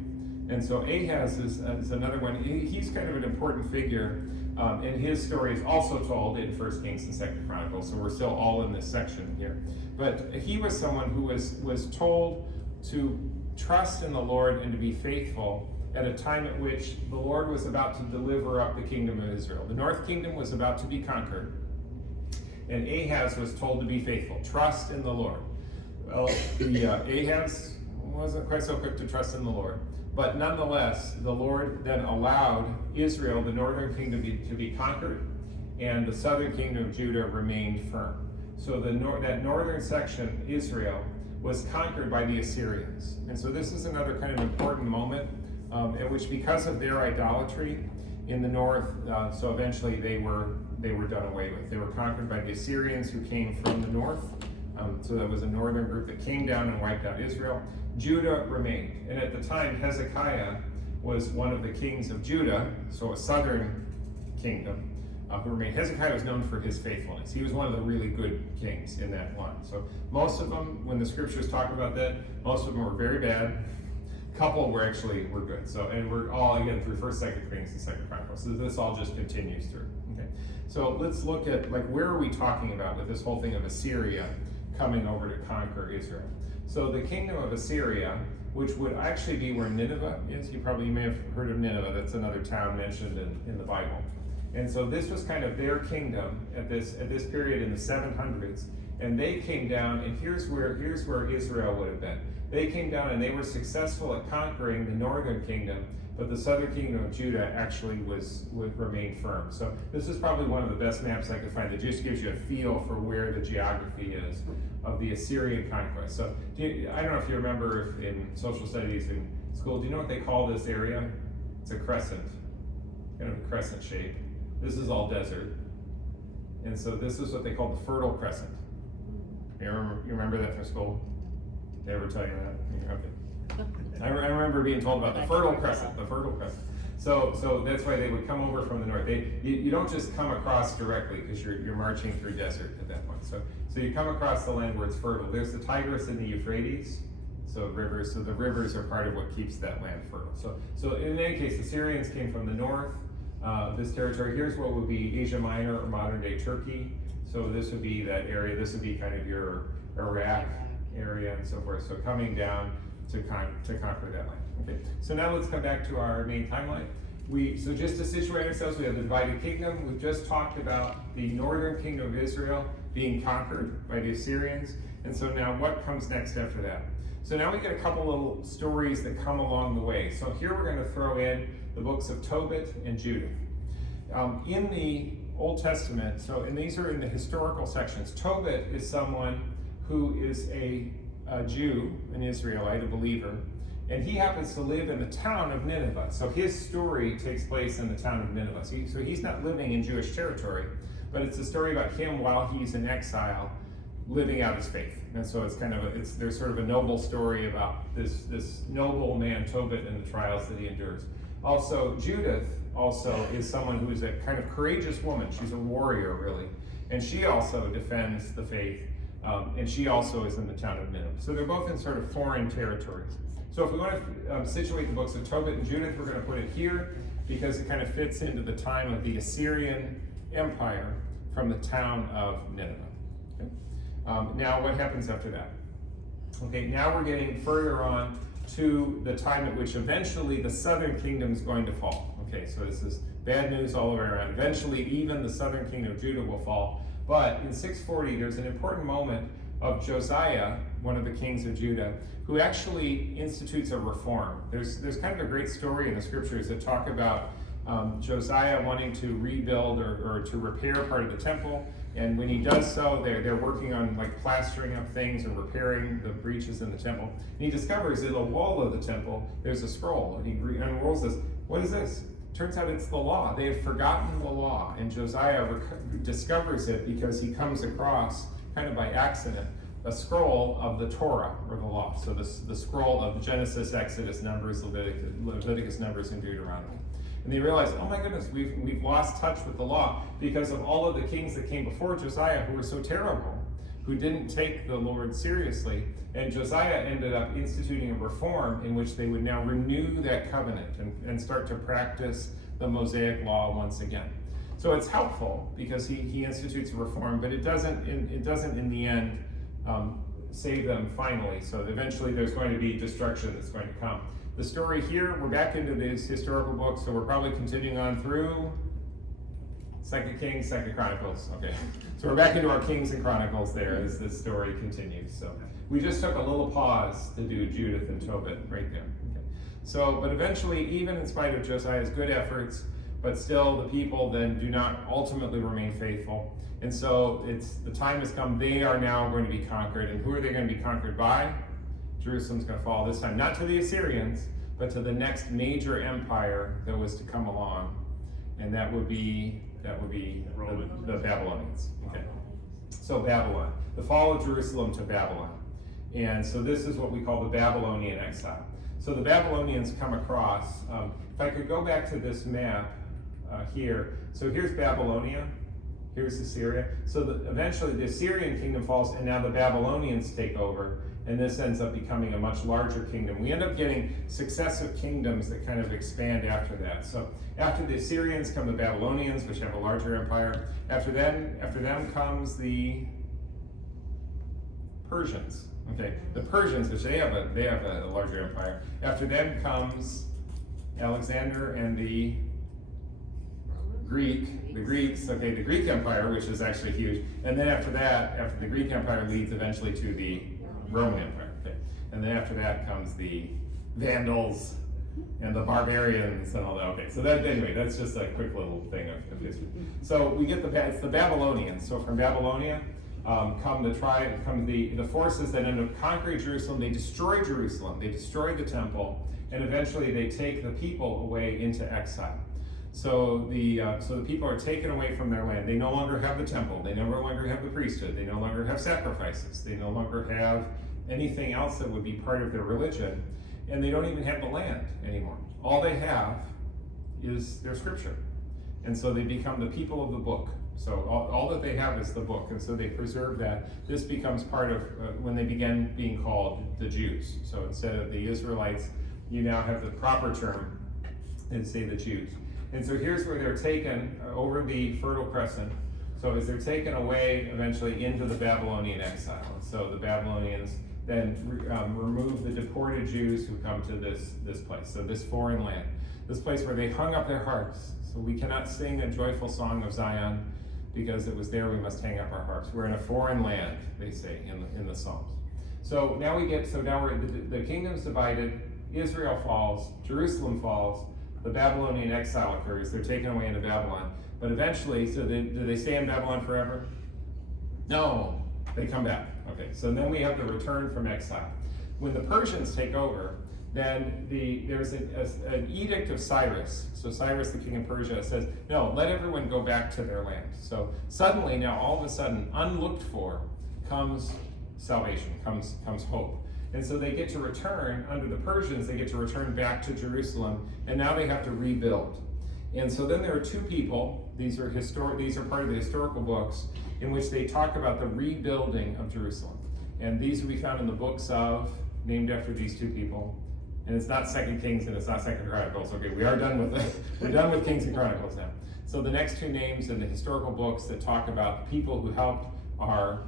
And so Ahaz is another one. He's kind of an important figure, and his story is also told in 1 Kings and 2 Chronicles, so we're still all in this section here. But he was someone who was told to trust in the Lord and to be faithful at a time at which the Lord was about to deliver up the kingdom of Israel. The north kingdom was about to be conquered, and Ahaz was told to be faithful. Trust in the Lord. Well, Ahaz wasn't quite so quick to trust in the Lord. But nonetheless, the Lord then allowed Israel, the northern kingdom, to be conquered, and the southern kingdom of Judah remained firm. So that northern section, Israel, was conquered by the Assyrians. And so this is another kind of important moment in which, because of their idolatry in the north, so eventually they were done away with. They were conquered by the Assyrians, who came from the north. So that was a northern group that came down and wiped out Israel. Judah remained. And at the time, Hezekiah was one of the kings of Judah, so a southern kingdom, who remained. Hezekiah was known for his faithfulness. He was one of the really good kings in that line. So most of them, when the scriptures talk about that, most of them were very bad. A couple were good. So, and we're all, again, through 1st, 2nd Kings and 2nd Chronicles. So this all just continues through. Okay. So let's look at, where are we talking about with this whole thing of Assyria coming over to conquer Israel? So the kingdom of Assyria, which would actually be where Nineveh is, you may have heard of Nineveh. That's another town mentioned in the Bible. And so this was kind of their kingdom at this period in the 700s. And they came down, and here's where Israel would have been. They came down and they were successful at conquering the northern kingdom, but the southern kingdom of Judah actually would remain firm. So this is probably one of the best maps I could find that just gives you a feel for where the geography is of the Assyrian conquest. So I don't know if you remember in social studies in school, do you know what they call this area? It's a crescent, kind of a crescent shape. This is all desert. And so this is what they call the Fertile Crescent. You remember that from school? They ever tell you that? Okay. I remember being told about the Fertile Crescent, So that's why they would come over from the north. You don't just come across directly because you're marching through desert at that point. So you come across the land where it's fertile. There's the Tigris and the Euphrates, so rivers. So the rivers are part of what keeps that land fertile. So in any case, the Syrians came from the north. This territory, here's what would be Asia Minor or modern day Turkey. So this would be that area. This would be kind of your Iraq area and so forth. So coming down to conquer that land. Okay. So now let's come back to our main timeline. So just to situate ourselves, we have the divided kingdom. We've just talked about the northern kingdom of Israel being conquered by the Assyrians. And so now what comes next after that? So now we get a couple little stories that come along the way. So here we're going to throw in the books of Tobit and Judith. In the Old Testament, and these are in the historical sections, Tobit is someone who is a Jew, an Israelite, a believer, and he happens to live in the town of Nineveh. So his story takes place in the town of Nineveh. So he's not living in Jewish territory, but it's a story about him while he's in exile, living out his faith. And so there's sort of a noble story about this noble man Tobit and the trials that he endures. Also, Judith is someone who is a kind of courageous woman. She's a warrior, really, and she also defends the faith. And she also is in the town of Nineveh. So they're both in sort of foreign territories. So if we want to situate the books of Tobit and Judith, we're going to put it here because it kind of fits into the time of the Assyrian Empire from the town of Nineveh. Okay? Now what happens after that? Okay, now we're getting further on to the time at which eventually the southern kingdom is going to fall. Okay, so this is bad news all the way around. Eventually even the southern kingdom of Judah will fall. But in 640, there's an important moment of Josiah, one of the kings of Judah, who actually institutes a reform. There's kind of a great story in the scriptures that talk about Josiah wanting to rebuild or to repair part of the temple. And when he does so, they're working on plastering up things and repairing the breaches in the temple. And he discovers in the wall of the temple, there's a scroll. And he unrolls this. What is this? Turns out it's the law. They have forgotten the law. And Josiah discovers it because he comes across, kind of by accident, a scroll of the Torah, or the law. So the scroll of Genesis, Exodus, Numbers, Leviticus, Numbers, and Deuteronomy. And they realized, oh my goodness, we've lost touch with the law because of all of the kings that came before Josiah who were so terrible, who didn't take the Lord seriously. And Josiah ended up instituting a reform in which they would now renew that covenant and start to practice the Mosaic law once again. So it's helpful because he institutes a reform, but it doesn't in the end save them finally. So eventually there's going to be destruction that's going to come. The story here, we're back into these historical books, so we're probably continuing on through 2 Kings, 2 Chronicles. Okay, so we're back into our Kings and Chronicles there as this story continues. So we just took a little pause to do Judith and Tobit right there. Okay. So, but eventually, even in spite of Josiah's good efforts, but still the people then do not ultimately remain faithful. And so the time has come, they are now going to be conquered. And who are they going to be conquered by? Jerusalem's going to fall this time, not to the Assyrians, but to the next major empire that was to come along. And that would be the Babylonians. Okay. So Babylon, the fall of Jerusalem to Babylon. And so this is what we call the Babylonian exile. So the Babylonians come across, if I could go back to this map here. So here's Babylonia, here's Assyria. So eventually the Assyrian kingdom falls and now the Babylonians take over. And this ends up becoming a much larger kingdom. We end up getting successive kingdoms that kind of expand after that. So after the Assyrians come the Babylonians, which have a larger empire. After them comes the Persians. Okay, the Persians, which they have a larger empire. After them comes Alexander and the Greeks. Okay, the Greek Empire, which is actually huge. And then after the Greek Empire leads eventually to the Roman Empire. Okay. And then after that comes the Vandals and the barbarians and all that. Okay, so that's just a quick little thing of history. So we get it's the Babylonians. So from Babylonia come the forces that end up conquering Jerusalem. They destroy Jerusalem. They destroy the temple, and eventually they take the people away into exile. So the people are taken away from their land. They no longer have the temple. They no longer have the priesthood. They no longer have sacrifices. They no longer have anything else that would be part of their religion. And they don't even have the land anymore. All they have is their scripture. And so they become the people of the book. So all that they have is the book. And so they preserve that. This becomes part of when they began being called the Jews. So instead of the Israelites, you now have the proper term and say the Jews. And so here's where they're taken over the Fertile Crescent. So as they're taken away eventually into the Babylonian exile. So the Babylonians then remove the deported Jews who come to this place. So this foreign land, this place where they hung up their harps. So we cannot sing a joyful song of Zion because it was there we must hang up our harps. We're in a foreign land, they say in the Psalms. So now the kingdom's divided, Israel falls, Jerusalem falls, the Babylonian exile occurs, they're taken away into Babylon. But eventually, so do they stay in Babylon forever? No, they come back. Okay, so then we have the return from exile. When the Persians take over, then there's an edict of Cyrus. So Cyrus, the king of Persia, says, no, let everyone go back to their land. So suddenly, now all of a sudden, unlooked for, comes salvation, comes hope. And so they get to return, under the Persians, they get to return back to Jerusalem, and now they have to rebuild. And so then there are two people, these are part of the historical books, in which they talk about the rebuilding of Jerusalem. And these will be found in the books named after these two people. And it's not 2 Kings and it's not 2 Chronicles. Okay, we're done with Kings and Chronicles now. So the next two names in the historical books that talk about the people who helped are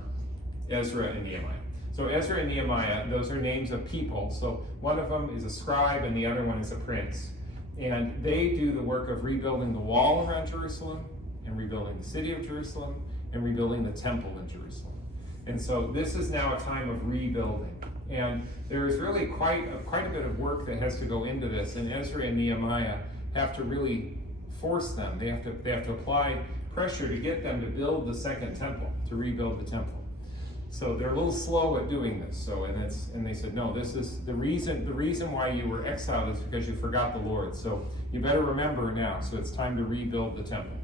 Ezra and Nehemiah. So Ezra and Nehemiah, those are names of people. So one of them is a scribe and the other one is a prince. And they do the work of rebuilding the wall around Jerusalem and rebuilding the city of Jerusalem and rebuilding the temple in Jerusalem. And so this is now a time of rebuilding. And there is really quite a bit of work that has to go into this. And Ezra and Nehemiah have to really force them. They have to apply pressure to get them to build the second temple, to rebuild the temple. So they're a little slow at doing this. So and they said, no, this is the reason why you were exiled is because you forgot the Lord. So you better remember now. So it's time to rebuild the temple.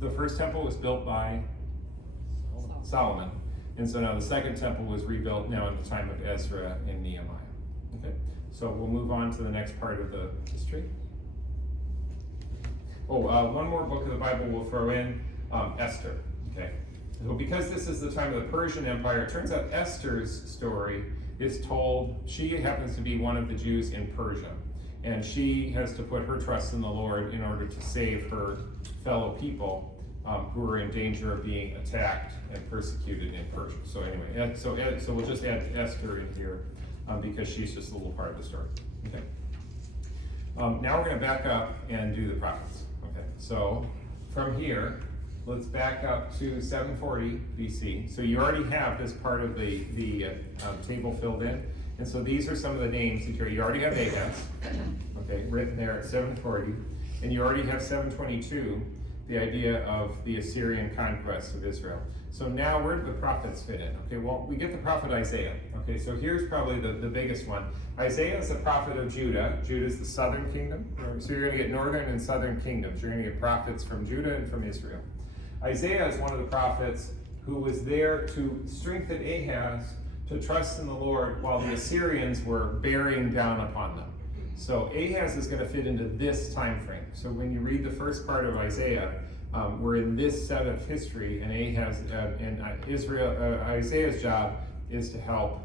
The first temple was built by Solomon. And so now the second temple was rebuilt now in the time of Ezra and Nehemiah. Okay, so we'll move on to the next part of the history. One more book of the Bible we'll throw in, Esther. Okay, so because this is the time of the Persian Empire, it turns out Esther's story is told, she happens to be one of the Jews in Persia, and she has to put her trust in the Lord in order to save her fellow people who are in danger of being attacked and persecuted in Persia. So anyway, so we'll just add Esther in here because she's just a little part of the story. Okay. Now we're going to back up and do the prophets. Okay. So from here, let's back up to 740 BC. So you already have this part of the table filled in. And so these are some of the names that you already have Ahaz, okay, written there at 740. And you already have 722, the idea of the Assyrian conquest of Israel. So now where do the prophets fit in? Okay, well, we get the prophet Isaiah. Okay, so here's probably the biggest one. Isaiah is the prophet of Judah. Judah is the southern kingdom. So you're going to get northern and southern kingdoms. You're going to get prophets from Judah and from Israel. Isaiah is one of the prophets who was there to strengthen Ahaz to trust in the Lord while the Assyrians were bearing down upon them. So Ahaz is going to fit into this time frame. So when you read the first part of Isaiah, we're in this set of history, and Isaiah's job is to help,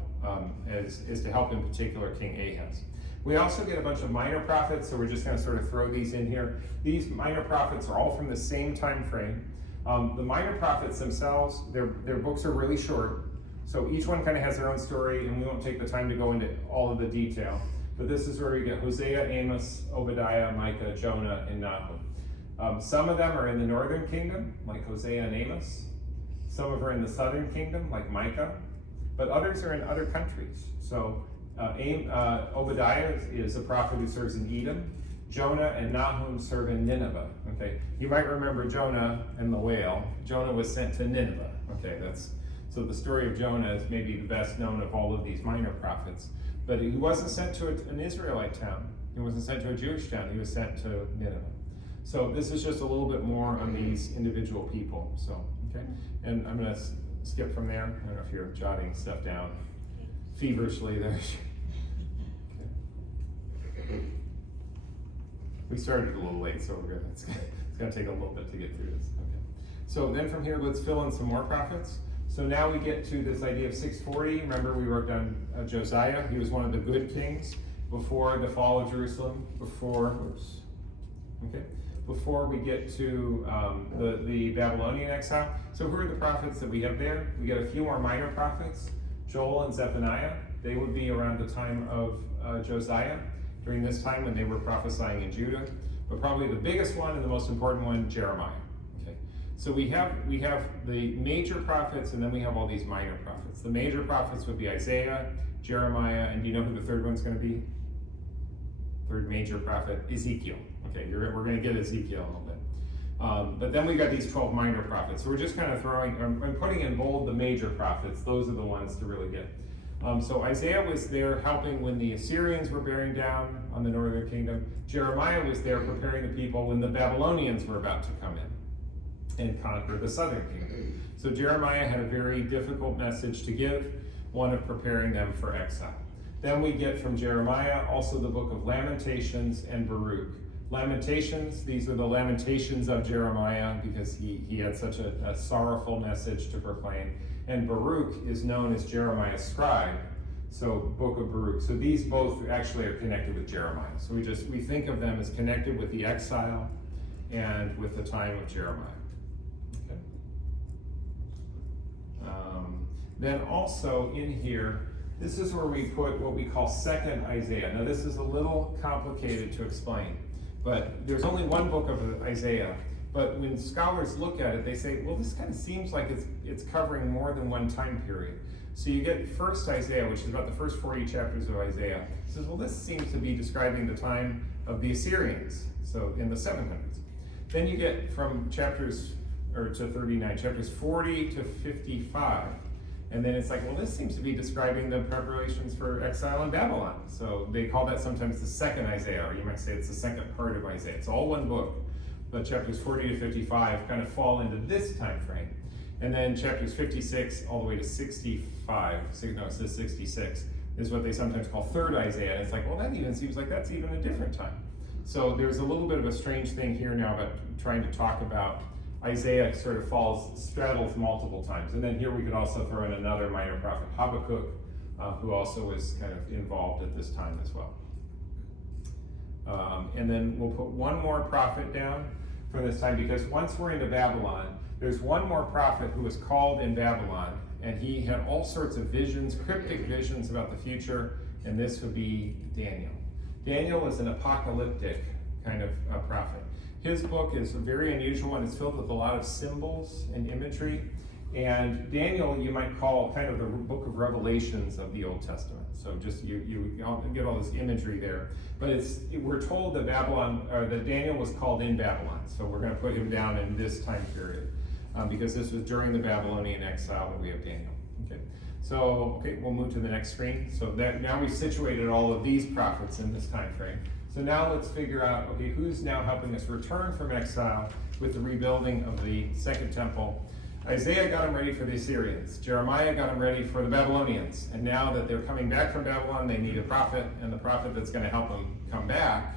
in particular King Ahaz. We also get a bunch of minor prophets, so we're just going to sort of throw these in here. These minor prophets are all from the same time frame. The minor prophets themselves, their books are really short, so each one kind of has their own story, and we won't take the time to go into all of the detail. But this is where we get Hosea, Amos, Obadiah, Micah, Jonah, and Nahum. Some of them are in the northern kingdom, like Hosea and Amos. Some of them are in the southern kingdom, like Micah. But others are in other countries. So Obadiah is a prophet who serves in Edom. Jonah and Nahum serve in Nineveh. Okay, you might remember Jonah and the whale. Jonah was sent to Nineveh. Okay, so the story of Jonah is maybe the best known of all of these minor prophets. But he wasn't sent to an Israelite town. He wasn't sent to a Jewish town. He was sent to Nineveh. So this is just a little bit more on these individual people. So, okay, and I'm going to skip from there. I don't know if you're jotting stuff down feverishly there. Okay. We started a little late, so it's going to take a little bit to get through this. Okay. So then from here, let's fill in some more prophets. So now we get to this idea of 640. Remember, we wrote down Josiah. He was one of the good kings before the fall of Jerusalem, before we get to the Babylonian exile. So who are the prophets that we have there? We get a few more minor prophets, Joel and Zephaniah. They would be around the time of Josiah, during this time when they were prophesying in Judah. But probably the biggest one and the most important one, Jeremiah. Okay. So we have the major prophets, and then we have all these minor prophets. The major prophets would be Isaiah, Jeremiah, and do you know who the third one's going to be? Third major prophet, Ezekiel. Okay, we're going to get Ezekiel in a little bit. But then we got these 12 minor prophets. So we're just kind of I'm putting in bold the major prophets. Those are the ones to really get. So Isaiah was there helping when the Assyrians were bearing down on the northern kingdom. Jeremiah was there preparing the people when the Babylonians were about to come in and conquer the southern kingdom. So Jeremiah had a very difficult message to give, one of preparing them for exile. Then we get from Jeremiah also the book of Lamentations and Baruch. Lamentations, these are the lamentations of Jeremiah because he had such a sorrowful message to proclaim. And Baruch is known as Jeremiah's scribe, so book of Baruch. So these both actually are connected with Jeremiah. So we think of them as connected with the exile and with the time of Jeremiah. Okay. Then also in here, this is where we put what we call second Isaiah. Now this is a little complicated to explain, but there's only one book of Isaiah. But when scholars look at it, they say, well, this kind of seems like it's covering more than one time period. So you get first Isaiah, which is about the first 40 chapters of Isaiah. It says, well, this seems to be describing the time of the Assyrians, so in the 700s. Then you get from chapters 40 to 55. And then it's like, well, this seems to be describing the preparations for exile in Babylon. So they call that sometimes the second Isaiah, or you might say it's the second part of Isaiah. It's all one book. But chapters 40 to 55 kind of fall into this time frame. And then chapters 56 all the way to 65, no, it says 66, is what they sometimes call third Isaiah. And it's like, well, that even seems like that's even a different time. So there's a little bit of a strange thing here now about trying to talk about Isaiah sort of straddles multiple times. And then here we could also throw in another minor prophet, Habakkuk, who also was kind of involved at this time as well. And then we'll put one more prophet down from this time, because once we're into Babylon, there's one more prophet who was called in Babylon, and he had all sorts of visions, cryptic visions about the future, and this would be Daniel. Daniel is an apocalyptic kind of prophet. His book is very unusual, and it's filled with a lot of symbols and imagery. And Daniel, you might call kind of the book of Revelations of the Old Testament. So just you get all this imagery there. But we're told that that Daniel was called in Babylon. So we're going to put him down in this time period, because this was during the Babylonian exile that we have Daniel. Okay, we'll move to the next screen. So now we've situated all of these prophets in this time frame. So now let's figure out, okay, who's now helping us return from exile with the rebuilding of the Second Temple. Isaiah got them ready for the Assyrians. Jeremiah got them ready for the Babylonians. And now that they're coming back from Babylon, they need a prophet, and the prophet that's going to help them come back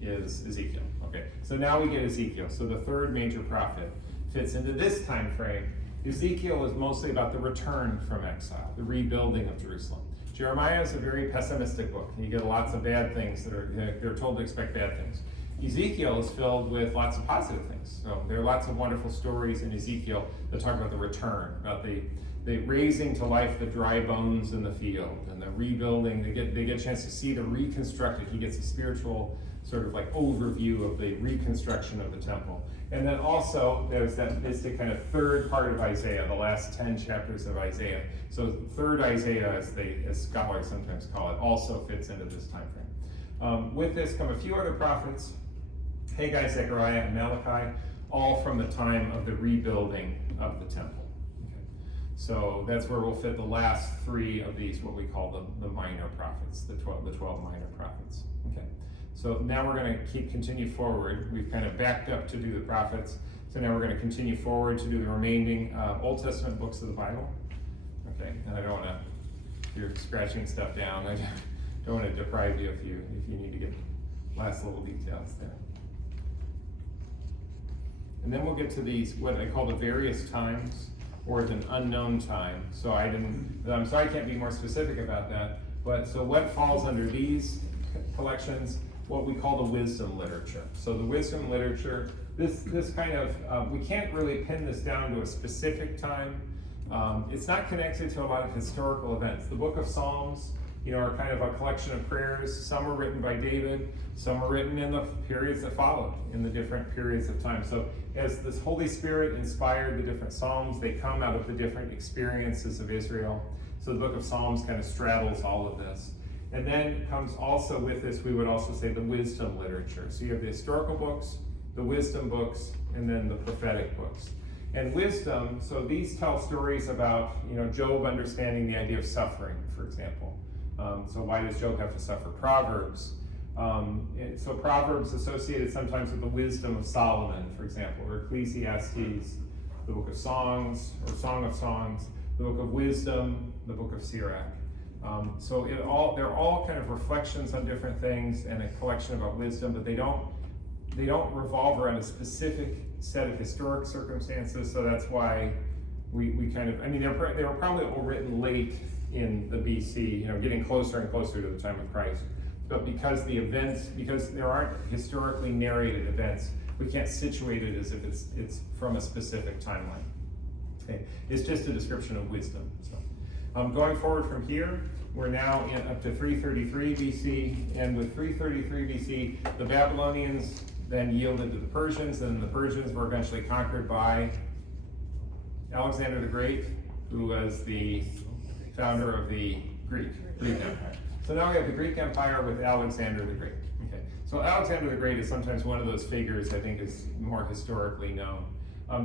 is Ezekiel. Okay, so now we get Ezekiel. So the third major prophet fits into this time frame. Ezekiel is mostly about the return from exile, the rebuilding of Jerusalem. Jeremiah is a very pessimistic book. You get lots of bad things they're told to expect bad things. Ezekiel is filled with lots of positive things. So there are lots of wonderful stories in Ezekiel that talk about the return, about the raising to life the dry bones in the field, and the rebuilding. They get a chance to see the reconstructed. He gets a spiritual sort of like overview of the reconstruction of the temple. And then also there's that mystic kind of third part of Isaiah, the last 10 chapters of Isaiah. So third Isaiah, as scholars sometimes call it, also fits into this time frame. With this come a few other prophets, Haggai, Zechariah, and Malachi, all from the time of the rebuilding of the temple. Okay. So that's where we'll fit the last three of these, what we call the minor prophets, the 12 minor prophets. Okay. So now we're going to continue forward. We've kind of backed up to do the prophets. So now we're going to continue forward to do the remaining Old Testament books of the Bible. Okay, and I don't want to, if you're scratching stuff down, I don't want to deprive you if you need to get last little details there. And then we'll get to these, what I call the various times, or the unknown time. So I'm sorry I can't be more specific about that. But so what falls under these collections? What we call the wisdom literature. So the wisdom literature, this kind of, we can't really pin this down to a specific time. It's not connected to a lot of historical events. The book of Psalms, are kind of a collection of prayers. Some were written by David, some were written in the periods that followed, in the different periods of time. So as this Holy Spirit inspired the different Psalms, they come out of the different experiences of Israel. So the book of Psalms kind of straddles all of this. And then comes also with this, we would also say, the wisdom literature. So you have the historical books, the wisdom books, and then the prophetic books. And wisdom, so these tell stories about, Job understanding the idea of suffering, for example. So why does Job have to suffer? Proverbs. So Proverbs associated sometimes with the wisdom of Solomon, for example, or Ecclesiastes, the book of Songs, or Song of Songs, the book of Wisdom, the book of Sirach. So they're all kind of reflections on different things and a collection about wisdom, but they don't revolve around a specific set of historic circumstances. So that's why we kind of, they were probably all written late in the BC, getting closer and closer to the time of Christ. But because there aren't historically narrated events, we can't situate it as if it's from a specific timeline. Okay, it's just a description of wisdom. So, going forward from here, we're now up to 333 BC, and with 333 BC, the Babylonians then yielded to the Persians, and the Persians were eventually conquered by Alexander the Great, who was the founder of the Greek Empire. So now we have the Greek Empire with Alexander the Great. Okay, so Alexander the Great is sometimes one of those figures I think is more historically known.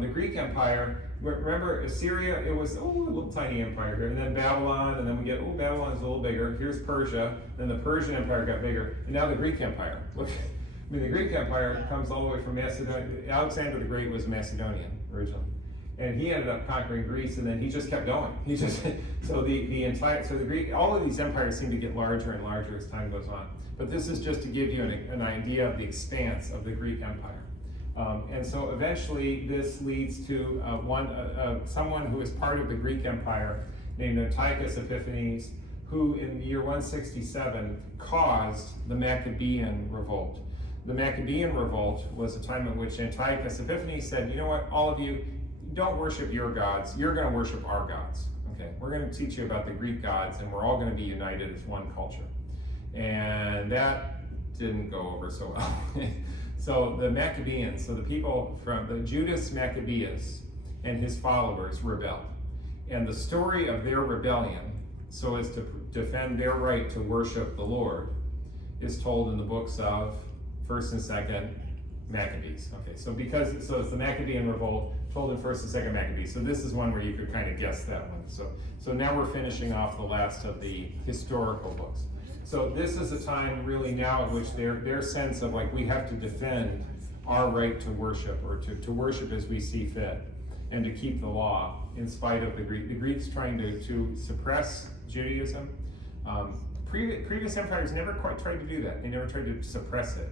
The Greek Empire, remember Assyria, it was a little tiny empire here, and then Babylon, and then we get, Babylon's a little bigger, here's Persia, then the Persian Empire got bigger, and now the Greek Empire. Look, the Greek Empire comes all the way from Macedonia. Alexander the Great was Macedonian originally. and he ended up conquering Greece, and then he just kept going. So the Greek, all of these empires seem to get larger and larger as time goes on. But this is just to give you an idea of the expanse of the Greek Empire. And so eventually this leads to someone who is part of the Greek Empire named Antiochus Epiphanes, who in the year 167 caused the Maccabean revolt. The Maccabean revolt was a time in which Antiochus Epiphanes said, you know what, all of you, don't worship your gods, you're going to worship our gods. Okay, we're going to teach you about the Greek gods, and we're all going to be united as one culture. And that didn't go over so well. So the Maccabeans, so the people from the Judas Maccabeus and his followers rebelled. And the story of their rebellion, so as to defend their right to worship the Lord, is told in the books of 1st and 2nd Maccabees. Okay, so it's the Maccabean revolt told in 1st and 2nd Maccabees. So this is one where you could kind of guess that one. So now we're finishing off the last of the historical books. So this is a time really now in which their sense of like we have to defend our right to worship, or to worship as we see fit, and to keep the law in spite of the Greeks trying to suppress Judaism. Previous empires never quite tried to do that. They never tried to suppress it.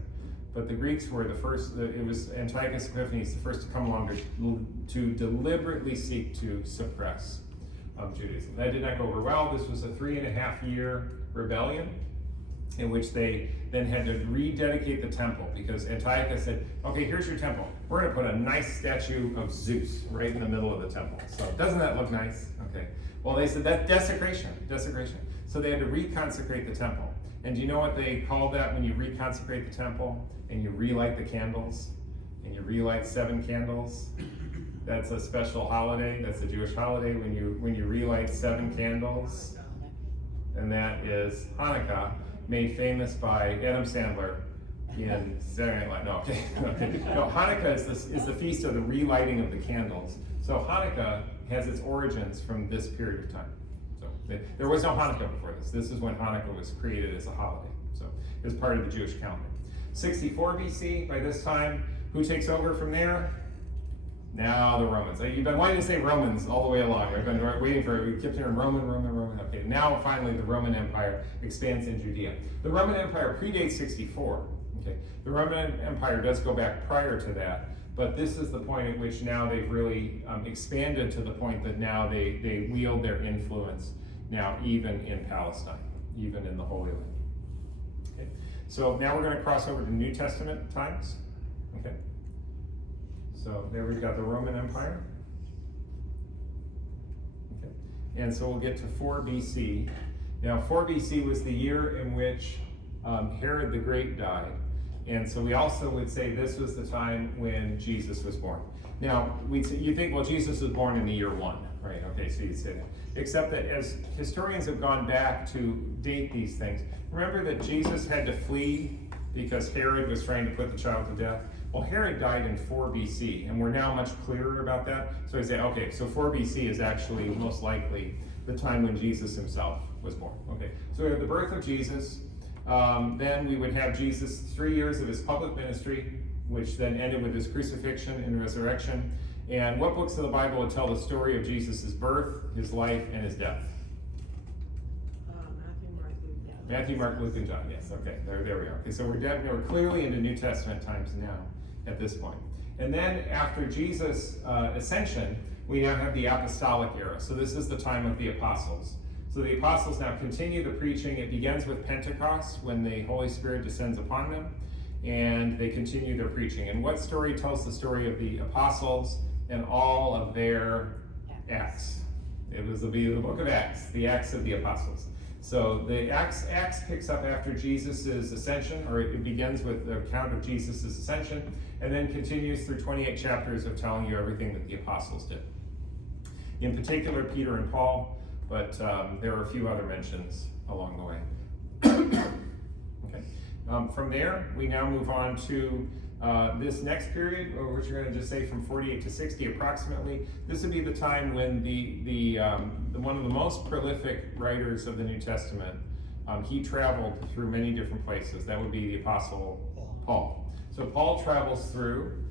But the Greeks were the first, it was Antiochus Epiphanes the first to come along to deliberately seek to suppress Judaism. That did not go over well. This was a 3.5-year rebellion in which they then had to rededicate the temple, because Antiochus said, okay, here's your temple. We're going to put a nice statue of Zeus right in the middle of the temple. So doesn't that look nice? Okay. Well, they said that's desecration. So they had to reconsecrate the temple. And do you know what they called that when you reconsecrate the temple and you relight the candles and you relight 7 candles? That's a special holiday. That's a Jewish holiday when you relight 7 candles. And that is Hanukkah, made famous by Adam Sandler in Saturday Night Live. No, okay. No, Hanukkah is the feast of the relighting of the candles. So Hanukkah has its origins from this period of time. So there was no Hanukkah before this. This is when Hanukkah was created as a holiday. So it's part of the Jewish calendar. 64 BC, by this time, who takes over from there? Now the Romans. You've been wanting to say Romans all the way along. I've been waiting for it. We kept hearing Roman. Okay, now finally the Roman Empire expands in Judea. The Roman Empire predates 64. Okay, the Roman Empire does go back prior to that, but this is the point at which now they've really expanded to the point that now they wield their influence now even in Palestine, even in the Holy Land. Okay, so now we're going to cross over to New Testament times. Okay. So there we've got the Roman Empire. Okay. And so we'll get to 4 BC. Now 4 BC was the year in which Herod the Great died. And so we also would say this was the time when Jesus was born. Now, you think, well, Jesus was born in the year 1, right? Okay, so you'd say that. Except that as historians have gone back to date these things, remember that Jesus had to flee because Herod was trying to put the child to death? Well, Herod died in 4 BC, and we're now much clearer about that. So I say, okay, so 4 BC is actually most likely the time when Jesus himself was born. Okay, so we have the birth of Jesus. Then we would have Jesus' 3 years of his public ministry, which then ended with his crucifixion and resurrection. And what books of the Bible would tell the story of Jesus' birth, his life, and his death? Matthew, Mark, Luke, and John. Yes, okay, there we are. Okay, so we're clearly into New Testament times now at this point. And then after Jesus' ascension, we now have the apostolic era. So this is the time of the apostles. So the apostles now continue the preaching. It begins with Pentecost, when the Holy Spirit descends upon them, and they continue their preaching. And what story tells the story of the apostles and all of their acts? It was the book of Acts, the Acts of the Apostles. So the Acts picks up after Jesus' ascension, or it begins with the account of Jesus' ascension, and then continues through 28 chapters of telling you everything that the apostles did. In particular, Peter and Paul, but there are a few other mentions along the way. Okay. From there, we now move on to this next period, which we're going to just say from 48 to 60 approximately. This would be the time when the one of the most prolific writers of the New Testament, he traveled through many different places. That would be the Apostle Paul. So Paul travels through,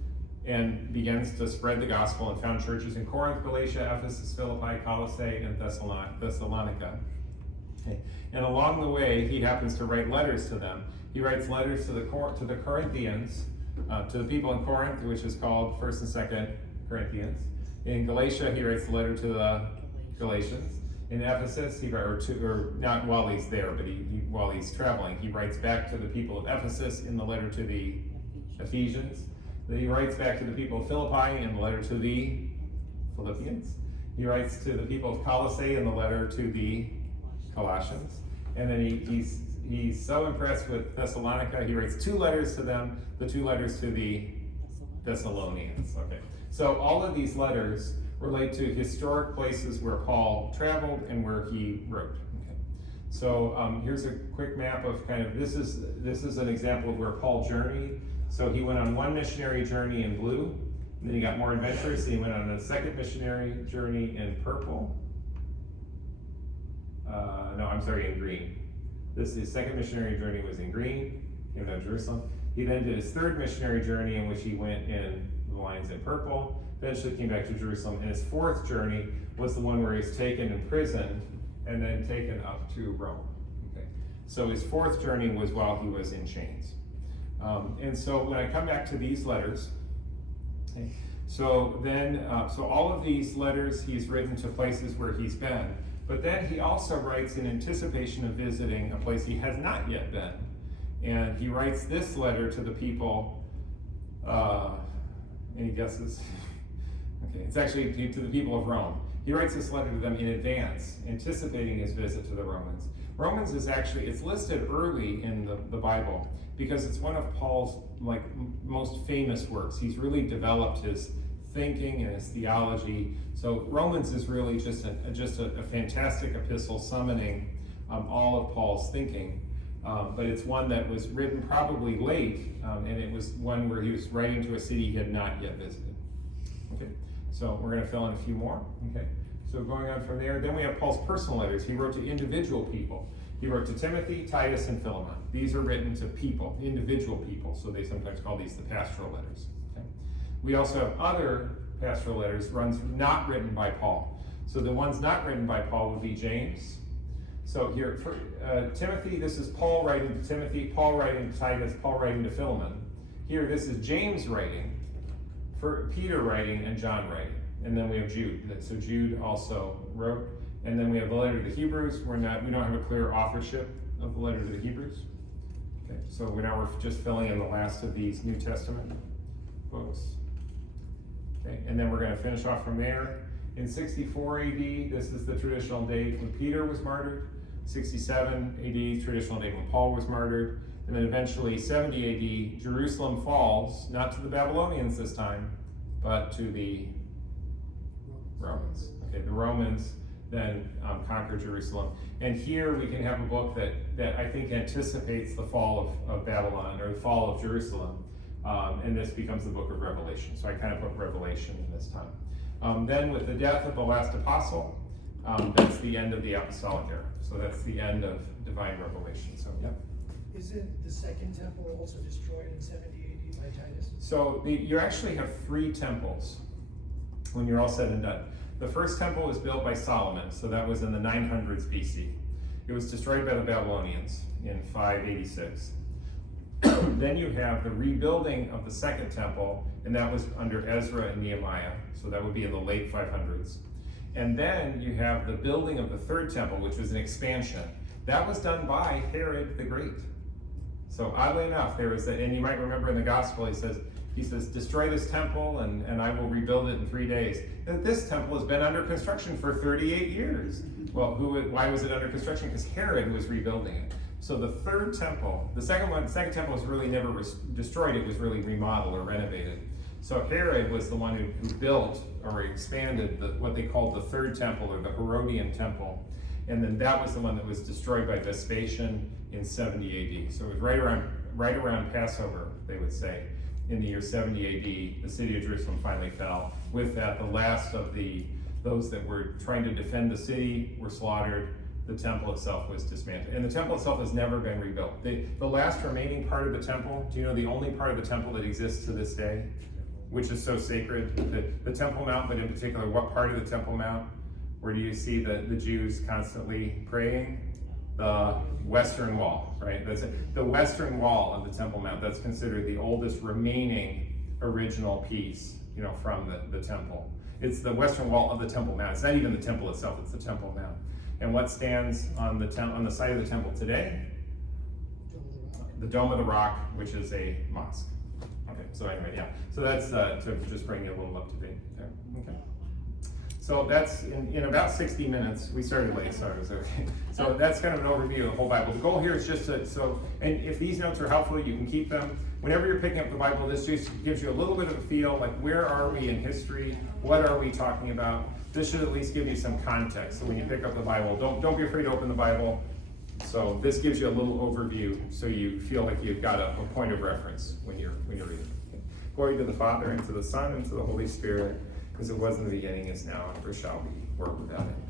and begins to spread the gospel and found churches in Corinth, Galatia, Ephesus, Philippi, Colossae, and Thessalonica. Okay. And along the way, he happens to write letters to them. He writes letters to the Corinthians, to the people in Corinth, which is called 1st and 2nd Corinthians. In Galatia, he writes a letter to the Galatians. In Ephesus, not while he's there, but while he's traveling, he writes back to the people of Ephesus in the letter to the Ephesians. Then he writes back to the people of Philippi in the letter to the Philippians. He writes to the people of Colossae in the letter to the Colossians. And then he's so impressed with Thessalonica, he writes 2 letters to them, the 2 letters to the Thessalonians. Okay. So all of these letters relate to historic places where Paul traveled and where he wrote. Okay. So here's a quick map of this is an example of where Paul journeyed. So he went on one missionary journey in blue, and then he got more adventurous, so he went on a second missionary journey in purple. In green. His second missionary journey was in green, came down to Jerusalem. He then did his third missionary journey in which he went in the lines in purple, eventually came back to Jerusalem, and his fourth journey was the one where he was taken in prison and then taken up to Rome. Okay. So his fourth journey was while he was in chains. And so when I come back to these letters, okay, so all of these letters he's written to places where he's been, but then he also writes in anticipation of visiting a place he has not yet been. And he writes this letter to the people, any guesses? Okay, it's actually to the people of Rome. He writes this letter to them in advance, anticipating his visit to the Romans. Romans is actually, it's listed early in the Bible because it's one of Paul's most famous works. He's really developed his thinking and his theology. So Romans is really just a fantastic epistle summoning all of Paul's thinking. But it's one that was written probably late, and it was one where he was writing to a city he had not yet visited. Okay, so we're going to fill in a few more. Okay, so going on from there, then we have Paul's personal letters. He wrote to individual people. He wrote to Timothy, Titus, and Philemon. These are written to people, individual people, so they sometimes call these the pastoral letters. Okay? We also have other pastoral letters, ones not written by Paul. So the ones not written by Paul would be James. So here, for Timothy, this is Paul writing to Timothy, Paul writing to Titus, Paul writing to Philemon. Here, this is James writing, for Peter writing, and John writing. And then we have Jude. So Jude also wrote. And then we have the letter to the Hebrews. We don't have a clear authorship of the letter to the Hebrews. Okay, so we're just filling in the last of these New Testament books. Okay, and then we're going to finish off from there. In 64 AD, this is the traditional date when Peter was martyred. 67 AD, traditional date when Paul was martyred. And then eventually 70 AD, Jerusalem falls, not to the Babylonians this time, but to the Romans. Okay, the Romans then conquer Jerusalem. And here we can have a book that I think anticipates the fall of Babylon, or the fall of Jerusalem. And this becomes the book of Revelation. So I kind of put Revelation in this time. Then with the death of the last apostle, that's the end of the apostolic era. So that's the end of divine revelation. So, yeah. Isn't the second temple also destroyed in 70 AD by Titus? So you actually have 3 temples when you're all said and done. The first temple was built by Solomon, so that was in the 900s BC. It was destroyed by the Babylonians in 586. Then you have the rebuilding of the second temple, and that was under Ezra and Nehemiah, so that would be in the late 500s. And then you have the building of the third temple, which was an expansion. That was done by Herod the Great. So oddly enough, there was and you might remember in the gospel, he says, destroy this temple and I will rebuild it in 3 days. And this temple has been under construction for 38 years. Well, why was it under construction? Because Herod was rebuilding it. So the third temple, the second temple was really never destroyed, it was really remodeled or renovated. So Herod was the one who built or expanded what they called the third temple, or the Herodian temple. And then that was the one that was destroyed by Vespasian in 70 AD. So it was right around Passover, they would say. In the year 70 AD, the city of Jerusalem finally fell. With that, the last of those that were trying to defend the city were slaughtered. The temple itself was dismantled. And the temple itself has never been rebuilt. The last remaining part of the temple, do you know the only part of the temple that exists to this day? which is so sacred, the Temple Mount, but in particular, what part of the Temple Mount? Where do you see the Jews constantly praying? The Western Wall, right? That's it. The Western Wall of the Temple Mount. That's considered the oldest remaining original piece, from the temple. It's the Western Wall of the Temple Mount. It's not even the temple itself. It's the Temple Mount. And what stands on the site of the temple today? The Dome of the Rock, which is a mosque. Okay. So anyway, yeah. So that's to just bring you a little up to date there. Okay. So that's in about 60 minutes. We started late, so it was okay. So that's kind of an overview of the whole Bible. The goal here is just and if these notes are helpful, you can keep them. Whenever you're picking up the Bible, this just gives you a little bit of a feel, like where are we in history? What are we talking about? This should at least give you some context. So when you pick up the Bible, don't be afraid to open the Bible. So this gives you a little overview, so you feel like you've got a point of reference when you're reading. Okay. Glory to the Father, and to the Son, and to the Holy Spirit, as it was in the beginning, is now, and ever shall be, world without end.